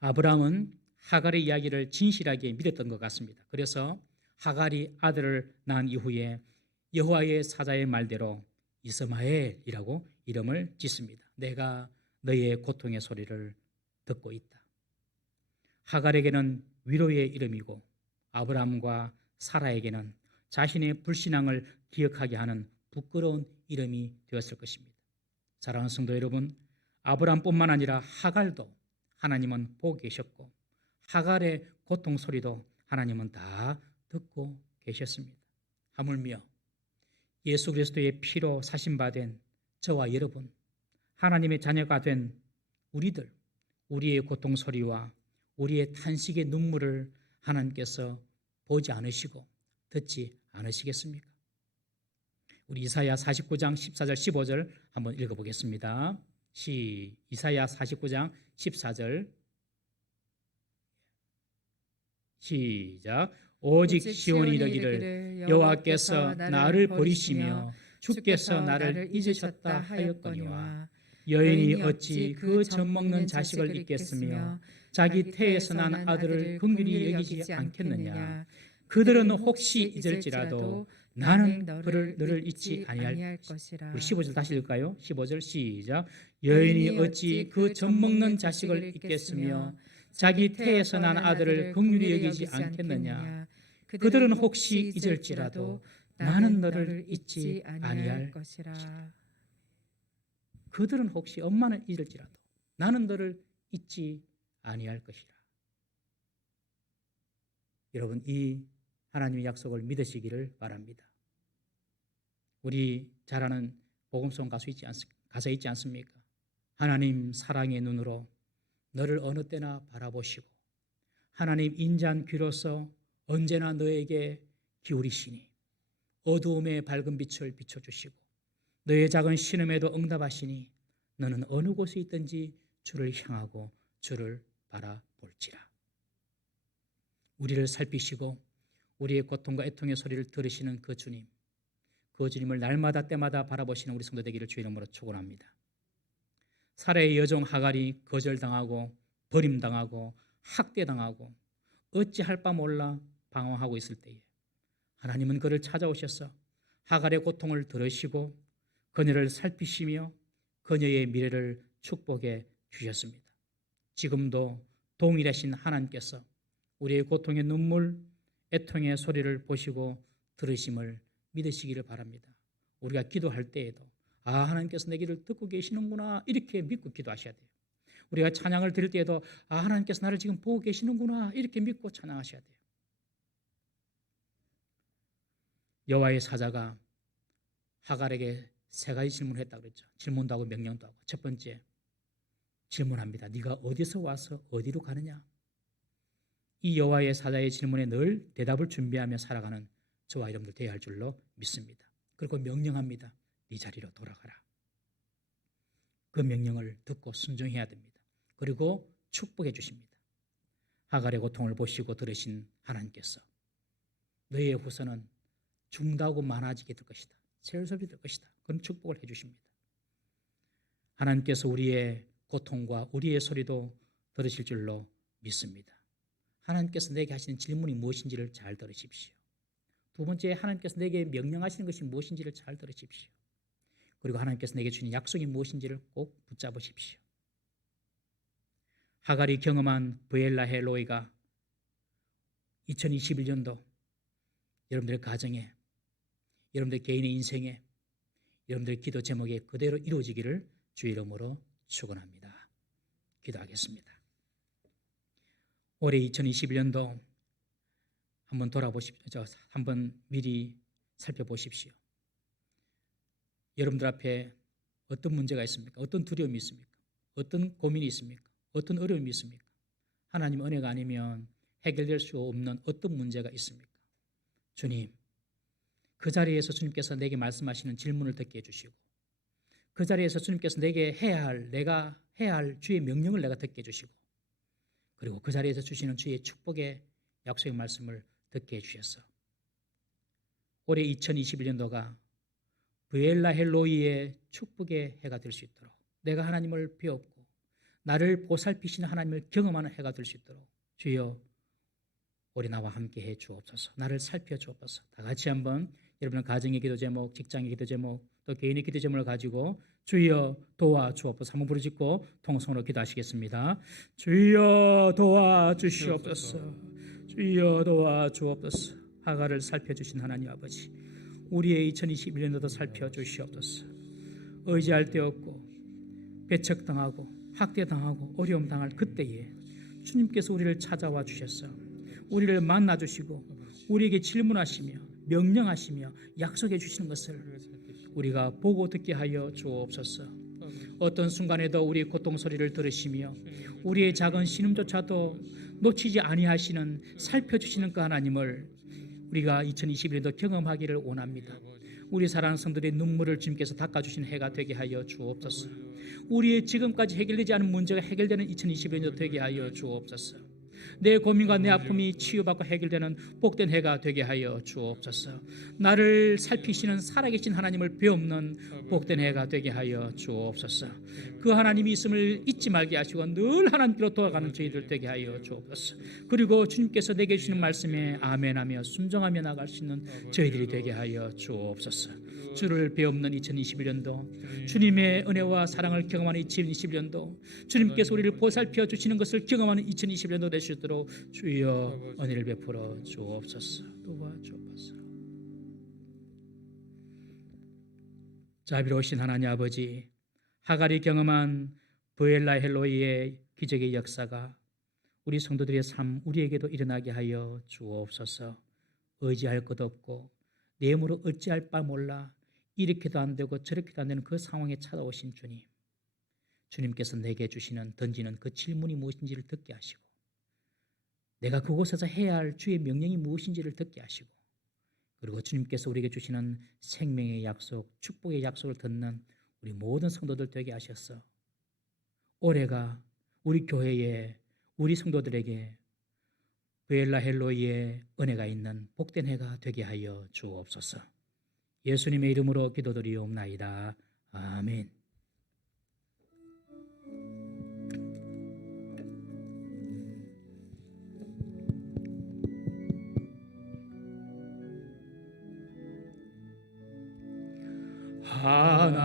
아브라함은 하갈의 이야기를 진실하게 믿었던 것 같습니다. 그래서 하갈이 아들을 낳은 이후에 여호와의 사자의 말대로 이스마엘이라고 이름을 짓습니다. 내가 너의 고통의 소리를 듣고 있다. 하갈에게는 위로의 이름이고 아브라함과 사라에게는 자신의 불신앙을 기억하게 하는 부끄러운 이름이 되었을 것입니다. 사랑하는 성도 여러분, 아브라함뿐만 아니라 하갈도 하나님은 보고 계셨고 하갈의 고통 소리도 하나님은 다 듣고 계셨습니다. 하물며 예수 그리스도의 피로 사신받은 저와 여러분, 하나님의 자녀가 된 우리들, 우리의 고통 소리와 우리의 탄식의 눈물을 하나님께서 보지 않으시고 듣지 않으시겠습니까? 우리 이사야 49장 14절 15절 한번 읽어보겠습니다. 이사야 49장 14절 시작. 오직 시온이 이르기를 여호와께서 나를 버리시며 주께서 나를 잊으셨다 하였거니와 여인이 어찌 그 젖먹는 자식을 잊겠으며 자기 태에서 난 아들을 긍휼히 여기지 않겠느냐. 그들은 혹시 잊을지라도 나는 너를 잊지 아니할 것이라. 우리 15절 다시 읽을까요? 15절 시작. 여인이 어찌 그 젖먹는 자식을 잊겠으며 자기 태에서 난 아들을 긍휼히 여기지 않겠느냐. 그들은 혹시 잊을지라도 나는 너를 잊지 아니할 것이라. 그들은 혹시 엄마는 잊을지라도 나는 너를 잊지 아니할 것이라. 여러분, 이 하나님의 약속을 믿으시기를 바랍니다. 우리 잘 아는 복음송 가사 있지 않습니까? 하나님 사랑의 눈으로 너를 어느 때나 바라보시고 하나님 인자한 귀로서 언제나 너에게 기울이시니 어두움의 밝은 빛을 비춰주시고 너의 작은 신음에도 응답하시니 너는 어느 곳에 있든지 주를 향하고 주를 바라볼지라. 우리를 살피시고 우리의 고통과 애통의 소리를 들으시는 그 주님을 날마다 때마다 바라보시는 우리 성도 되기를 주의 이름으로 축원합니다. 사라의 여종 하갈이 거절당하고 버림당하고 학대당하고 어찌할 바 몰라 방황하고 있을 때에 하나님은 그를 찾아오셔서 하갈의 고통을 들으시고 그녀를 살피시며 그녀의 미래를 축복해 주셨습니다. 지금도 동일하신 하나님께서 우리의 고통의 눈물, 애통의 소리를 보시고 들으심을 믿으시기를 바랍니다. 우리가 기도할 때에도 하나님께서 내 기도를 듣고 계시는구나 이렇게 믿고 기도하셔야 돼요. 우리가 찬양을 드릴 때에도 하나님께서 나를 지금 보고 계시는구나 이렇게 믿고 찬양하셔야 돼요. 여호와의 사자가 하갈에게 세 가지 질문을 했다고 그랬죠. 질문도 하고 명령도 하고. 첫 번째, 질문합니다. 네가 어디서 와서 어디로 가느냐? 이 여호와의 사자의 질문에 늘 대답을 준비하며 살아가는 저와 여러분들 되어야 할 줄로 믿습니다. 그리고 명령합니다. 네 자리로 돌아가라. 그 명령을 듣고 순종해야 됩니다. 그리고 축복해 주십니다. 하갈의 고통을 보시고 들으신 하나님께서 너희의 후손은 중다하고 많아지게 될 것이다. 세월섭이 될 것이다. 그런 축복을 해 주십니다. 하나님께서 우리의 고통과 우리의 소리도 들으실 줄로 믿습니다. 하나님께서 내게 하시는 질문이 무엇인지를 잘 들으십시오. 두 번째, 하나님께서 내게 명령하시는 것이 무엇인지를 잘 들으십시오. 그리고 하나님께서 내게 주신 약속이 무엇인지를 꼭 붙잡으십시오. 하갈이 경험한 브엘라헬 로이가 2021년도 여러분들의 가정에, 여러분들 개인의 인생에, 여러분들의 기도 제목에 그대로 이루어지기를 주의 이름으로 축원합니다. 기도하겠습니다. 올해 2021년도 한번 돌아보십시오. 한번 미리 살펴보십시오. 여러분들 앞에 어떤 문제가 있습니까? 어떤 두려움이 있습니까? 어떤 고민이 있습니까? 어떤 어려움이 있습니까? 하나님 은혜가 아니면 해결될 수 없는 어떤 문제가 있습니까? 주님, 그 자리에서 주님께서 내게 말씀하시는 질문을 듣게 해주시고, 그 자리에서 주님께서 내가 해야 할 주의 명령을 내가 듣게 해주시고, 그리고 그 자리에서 주시는 주의 축복의 약속의 말씀을 듣게 해주셔서 올해 2021년도가 브엘라헬로이의 축복의 해가 될 수 있도록, 내가 하나님을 배웠고 나를 보살피시는 하나님을 경험하는 해가 될 수 있도록 주여 올해 나와 함께 해 주옵소서. 나를 살펴 주옵소서. 다 같이 한번 여러분의 가정의 기도 제목, 직장의 기도 제목, 또 개인의 기도 제목을 가지고 주여 도와 주옵소서 한번 부르짖고 통성으로 기도하시겠습니다. 주여 도와 주시옵소서. 주여 도와 주옵소서. 하갈을 살펴주신 하나님 아버지, 우리의 2021년도도 살펴주시옵소서. 의지할 데 없고 배척당하고 학대당하고 어려움 당할 그때에 주님께서 우리를 찾아와 주셨어. 우리를 만나주시고 우리에게 질문하시며 명령하시며 약속해 주시는 것을 우리가 보고 듣게 하여 주옵소서. 어떤 순간에도 우리의 고통 소리를 들으시며 우리의 작은 신음조차도 놓치지 아니하시는 살펴주시는 그 하나님을 우리가 2021년도 경험하기를 원합니다. 우리 사랑하는 성들의 눈물을 주님께서 닦아주신 해가 되게 하여 주옵소서. 우리의 지금까지 해결되지 않은 문제가 해결되는 2021년도 되게 하여 주옵소서. 내 고민과 내 아픔이 치유받고 해결되는 복된 해가 되게 하여 주옵소서. 나를 살피시는 살아계신 하나님을 배없는 복된 해가 되게 하여 주옵소서. 그 하나님이 있음을 잊지 말게 하시고 늘 하나님께로 돌아가는 저희들 되게 하여 주옵소서. 그리고 주님께서 내게 주시는 말씀에 아멘하며 순종하며 나갈 수 있는 저희들이 되게 하여 주옵소서. 주를 배없는 2021년도, 주님의 은혜와 사랑을 경험하는 2021년도, 주님께서 우리를 보살펴 주시는 것을 경험하는 2021년도 될 수 있도록 주여 은혜를 베풀어 주옵소서. 도와주옵소서. 자비로우신 하나님 아버지, 하갈이 경험한 브엘라헬로이의 기적의 역사가 우리 성도들의 삶, 우리에게도 일어나게 하여 주옵소서. 의지할 것 없고 내 힘으로 어찌할 바 몰라 이렇게도 안 되고 저렇게도 안 되는 그 상황에 찾아오신 주님, 주님께서 내게 주시는 던지는 그 질문이 무엇인지를 듣게 하시고 내가 그곳에서 해야 할 주의 명령이 무엇인지를 듣게 하시고, 그리고 주님께서 우리에게 주시는 생명의 약속, 축복의 약속을 듣는 우리 모든 성도들 되게 하셔서 올해가 우리 교회에, 우리 성도들에게 브엘라헬로이의 은혜가 있는 복된 해가 되게 하여 주옵소서. 예수님의 이름으로 기도드리옵나이다. 아멘.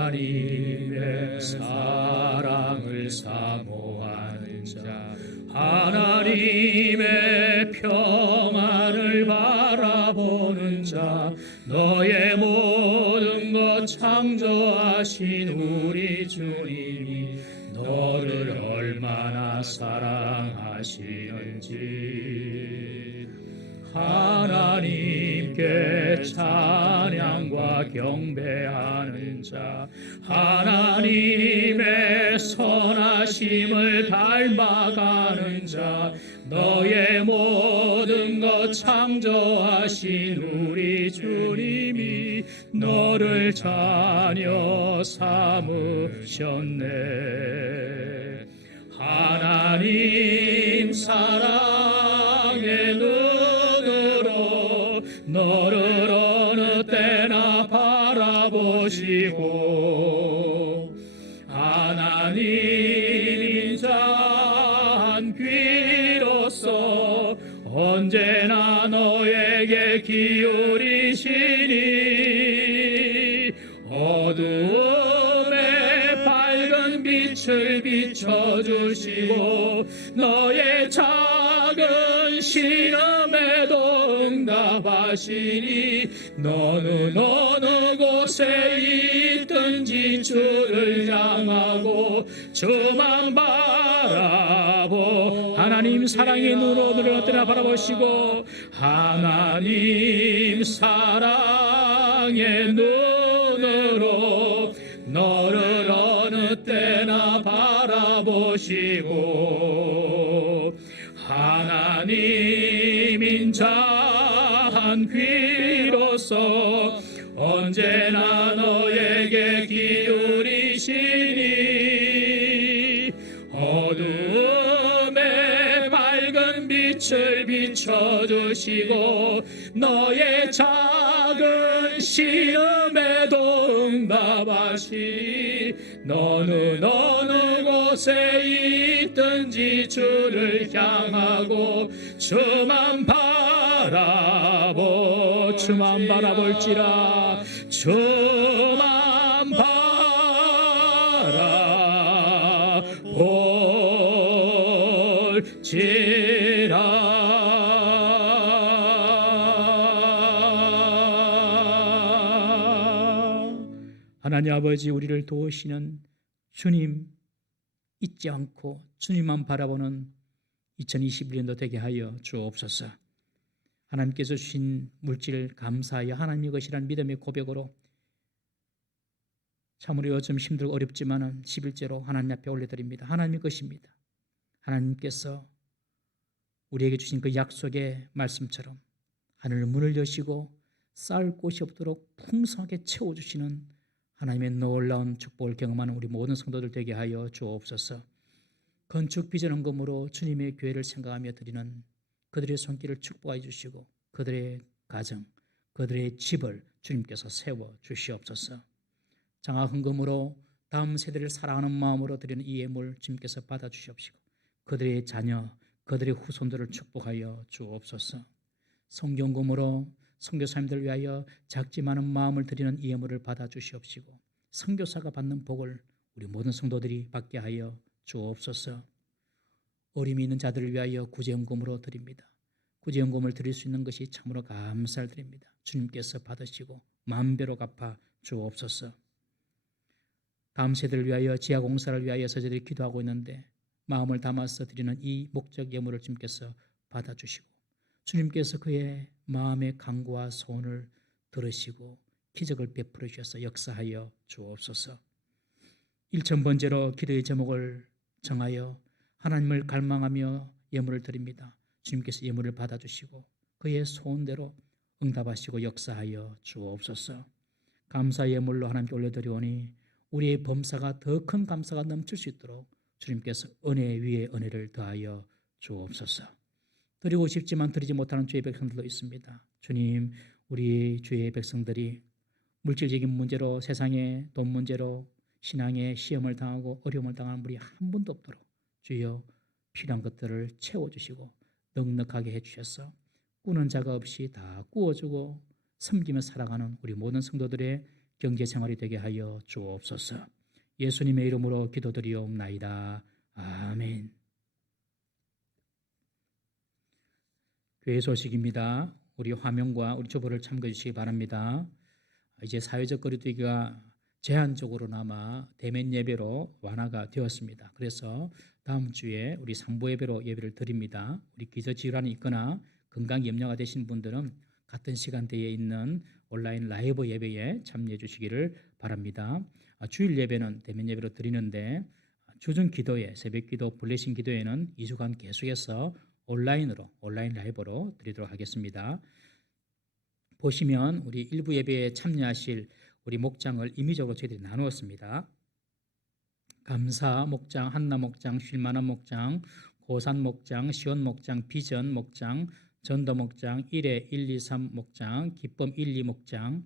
하나님의 사랑을 사모하는 자, 하나님의 평안을 바라보는 자, 너의 모든 것 창조하신 우리 주님이 너를 얼마나 사랑하시는지. 하나님께 찬양과 경배하는 자, 하나님의 선하심을 닮아가는 자, 너의 모든 것 창조하신 우리 주님이 너를 자녀 삼으셨네. 하나님 사랑의 눈으로 너를 어느 때나 바라보시고, 하나님 인자한 귀로서 언제나 너에게 기울이시니 어두움에 밝은 빛을 비춰주시고 너의 작은 신음에도 응답하시니 너는 어느 곳에 있든지 주를 향하고 주만 바라보. 하나님 사랑의 눈으로 너를 어때나 바라보시고, 하나님 사랑의 눈으로 너를 어느 때나 바라보시고, 하나님 인자한 귀로서 언제나 너에게 기울이시니 어두움에 밝은 빛을 비춰주시고 너의 작은 신음에도 응답하시니 너는 어느 곳에 있든지 주를 향하고 주만 바라볼지라 주만 바라볼지라. 하나님 아버지, 우리를 도우시는 주님 잊지 않고 주님만 바라보는 2021년도 되게 하여 주옵소서. 하나님께서 주신 물질 감사하여 하나님의 것이란 믿음의 고백으로 참으로 요즘 힘들고 어렵지만은 11제로 하나님 앞에 올려드립니다. 하나님의 것입니다. 하나님께서 우리에게 주신 그 약속의 말씀처럼 하늘 문을 여시고 쌓을 곳이 없도록 풍성하게 채워주시는 하나님의 놀라운 축복을 경험하는 우리 모든 성도들 되게 하여 주옵소서. 건축 비전 헌금으로 주님의 교회를 생각하며 드리는 그들의 손길을 축복하여 주시고 그들의 가정, 그들의 집을 주님께서 세워 주시옵소서. 장학 헌금으로 다음 세대를 사랑하는 마음으로 드리는 이 예물 주님께서 받아 주시옵시고 그들의 자녀, 그들의 후손들을 축복하여 주옵소서. 성경금으로 선교사님들 위하여 작지만은 마음을 드리는 이 예물을 받아 주시옵시고 선교사가 받는 복을 우리 모든 성도들이 받게 하여 주옵소서. 어림이 있는 자들을 위하여 구제연금으로 드립니다. 구제연금을 드릴 수 있는 것이 참으로 감사를 드립니다. 주님께서 받으시고 만배로 갚아 주옵소서. 다음 세대를 위하여 지하공사를 위하여서 저희들이 기도하고 있는데 마음을 담아서 드리는 이 목적 예물을 주님께서 받아주시고 주님께서 그의 마음의 간구와 소원을 들으시고 기적을 베풀어 주셔서 역사하여 주옵소서. 1000번째로 기도의 제목을 정하여 하나님을 갈망하며 예물을 드립니다. 주님께서 예물을 받아주시고 그의 소원대로 응답하시고 역사하여 주옵소서. 감사 예물로 하나님께 올려드리오니 우리의 범사가 더 큰 감사가 넘칠 수 있도록 주님께서 은혜 위에 은혜를 더하여 주옵소서. 드리고 싶지만 드리지 못하는 주의 백성들도 있습니다. 주님, 우리 주의 백성들이 물질적인 문제로 세상의 돈 문제로 신앙의 시험을 당하고 어려움을 당하는 분이 한 분도 없도록 주여 필요한 것들을 채워주시고 넉넉하게 해주셔서 꾸는 자가 없이 다 꾸어주고 섬기며 살아가는 우리 모든 성도들의 경제생활이 되게 하여 주옵소서. 예수님의 이름으로 기도드리옵나이다. 아멘. 교회 소식입니다. 우리 화면과 우리 주보를 참고해 주시기 바랍니다. 이제 사회적 거리두기가 제한적으로나마 대면 예배로 완화가 되었습니다. 그래서 다음 주에 우리 상부 예배로 예배를 드립니다. 우리 기저 질환이 있거나 건강 염려가 되신 분들은 같은 시간대에 있는 온라인 라이브 예배에 참여해 주시기를 바랍니다. 주일 예배는 대면 예배로 드리는데 주중 기도회, 새벽 기도, 블레싱 기도회는 2주간 계속해서 온라인 라이브로 드리도록 하겠습니다. 보시면 우리 일부 예배에 참여하실 우리 목장을 임의적으로 저희들이 나누었습니다. 감사 목장, 한나 목장, 쉴만한 목장, 고산 목장, 시온 목장, 비전 목장, 전도 목장, 1회 1, 2, 3 목장, 기쁨 1, 2 목장,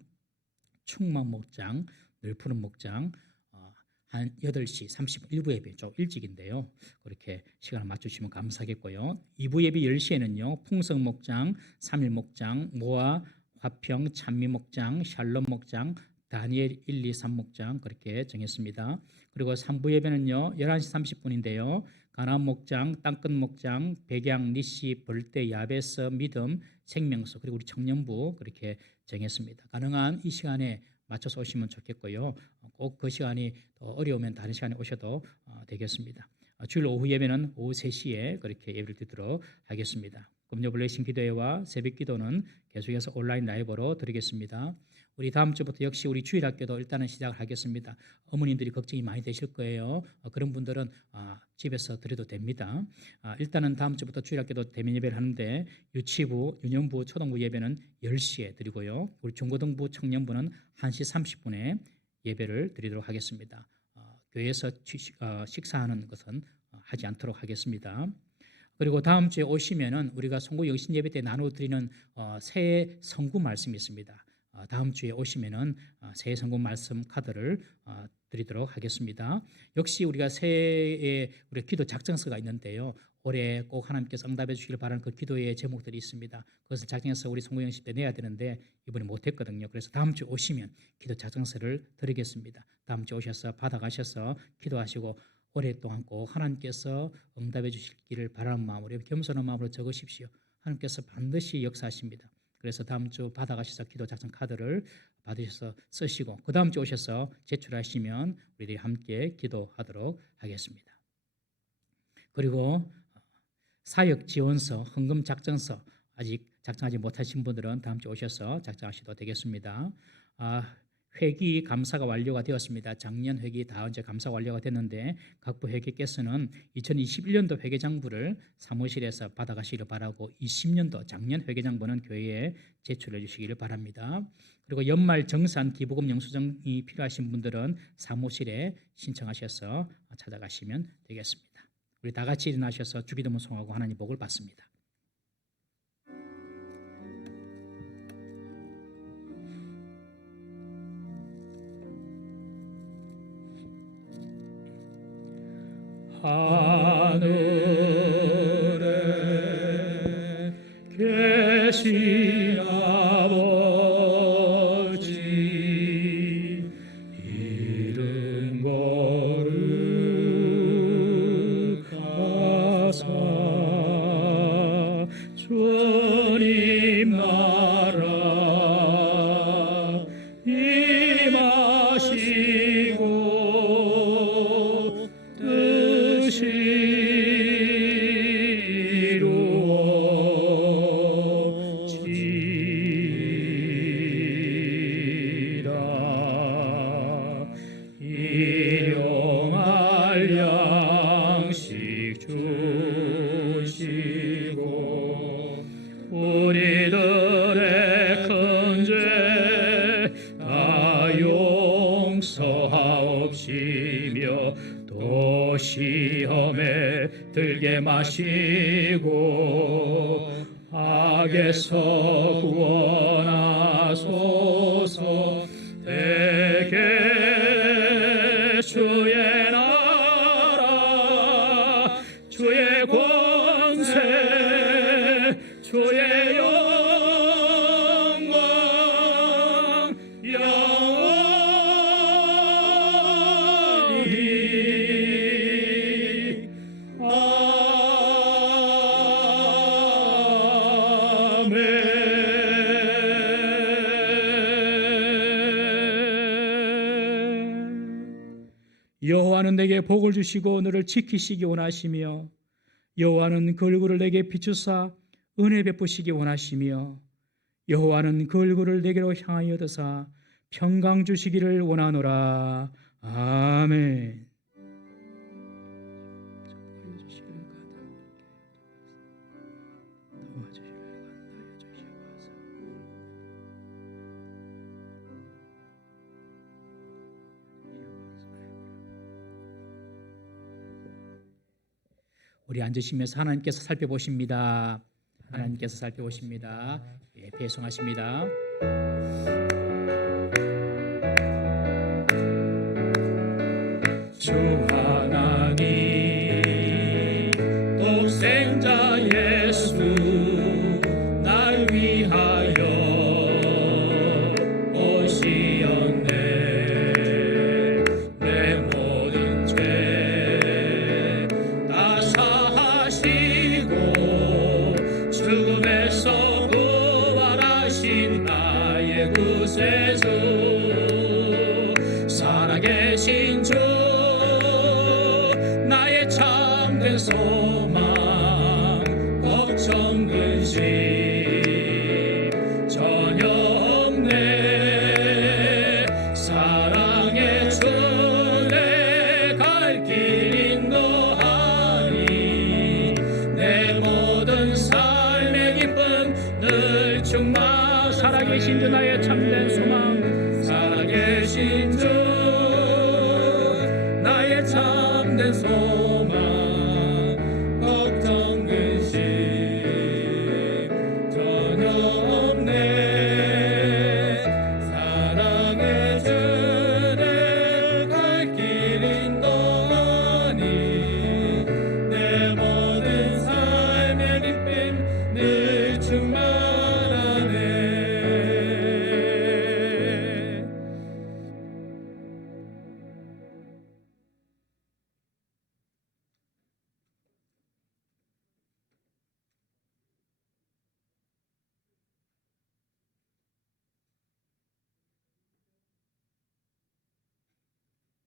충만 목장, 늘푸른 목장, 한 8시 31부 예배 좀 일찍인데요. 그렇게 시간을 맞추시면 감사하겠고요. 2부 예배 10시에는요. 풍성 목장, 3일 목장, 모아, 화평, 찬미 목장, 샬롬 목장, 다니엘 1, 2, 3 목장 그렇게 정했습니다. 그리고 3부 예배는요. 11시 30분인데요. 가나안 목장, 땅끝 목장, 백양, 니시, 벌떼, 야베스, 믿음, 생명수 그리고 우리 청년부 그렇게 정했습니다. 가능한 이 시간에 맞춰서 오시면 좋겠고요. 꼭 그 시간이 더 어려우면 다른 시간에 오셔도 되겠습니다. 주일 오후 예배는 오후 3시에 그렇게 예배를 드리도록 하겠습니다. 금요 블레싱 기도회와 새벽 기도는 계속해서 온라인 라이브로 드리겠습니다. 우리 다음 주부터 역시 우리 주일학교도 일단은 시작을 하겠습니다. 어머님들이 걱정이 많이 되실 거예요. 그런 분들은 집에서 드려도 됩니다. 일단은 다음 주부터 주일학교도 대면 예배를 하는데 유치부, 유년부, 초등부 예배는 10시에 드리고요. 우리 중고등부, 청년부는 1시 30분에 예배를 드리도록 하겠습니다. 교회에서 식사하는 것은 하지 않도록 하겠습니다. 그리고 다음 주에 오시면은 우리가 송구 영신 예배 때 나누어 드리는 새해 성구 말씀이 있습니다. 다음 주에 오시면은 새해 성구 말씀 카드를 드리도록 하겠습니다. 역시 우리가 새해에 우리 기도 작정서가 있는데요. 올해 꼭 하나님께서 응답해 주시길 바라는 그 기도의 제목들이 있습니다. 그것을 작정해서 우리 송구 영신 때 내야 되는데 이번에 못했거든요. 그래서 다음 주에 오시면 기도 작정서를 드리겠습니다. 다음 주에 오셔서 받아가셔서 기도하시고 오랫동안 꼭 하나님께서 응답해 주시기를 바라는 마음으로 겸손한 마음으로 적으십시오. 하나님께서 반드시 역사하십니다. 그래서 다음 주 받아가셔서 기도 작성 카드를 받으셔서 쓰시고 그 다음 주 오셔서 제출하시면 우리들이 함께 기도하도록 하겠습니다. 그리고 사역 지원서, 헌금 작성서 아직 작성하지 못하신 분들은 다음 주 오셔서 작성하셔도 되겠습니다. 회기 감사가 완료가 되었습니다. 작년 회기 다 이제 감사 완료가 됐는데 각부 회계께서는 2021년도 회계장부를 사무실에서 받아가시기를 바라고 20년도 작년 회계장부는 교회에 제출해 주시기를 바랍니다. 그리고 연말 정산 기부금 영수증이 필요하신 분들은 사무실에 신청하셔서 찾아가시면 되겠습니다. 우리 다 같이 일어나셔서 주기도문 송하고 하나님 복을 받습니다. 하늘에 계신 아버지 이름 거룩하사 주님 나라 임하시고 일용할 양식 주시고 우리들의 큰 죄 다 용서하옵시며 또 시험에 들게 마시고 악에서 구원하소서. 대개 주의 나라 주의 권세 주의 영광 영원히 여호와는 내게 복을 주시고 너를 지키시기 원하시며 여호와는 그 얼굴을 내게 비추사 은혜 베푸시기 원하시며 여호와는 그 얼굴을 내게로 향하여 드사 평강 주시기를 원하노라. 아멘. 우리 앉으시면서 하나님께서 살펴보십니다. 하나님께서 살펴보십니다. 예, 배송하십니다. 주 하나님 독생자 예수 날 위하여 오시었네. 내 모든 죄 다 사하시고 죽음에서 부활하신 나의 구세주 살아계신 주 나의 참된 소망 걱정 근심 전혀 없네. 사랑의 주 내 갈 길 인도하니 내 모든 삶의 기쁨 늘 충만. 살아계신 주 나의 참된 소망, 살아계신 주 나의 참된 소망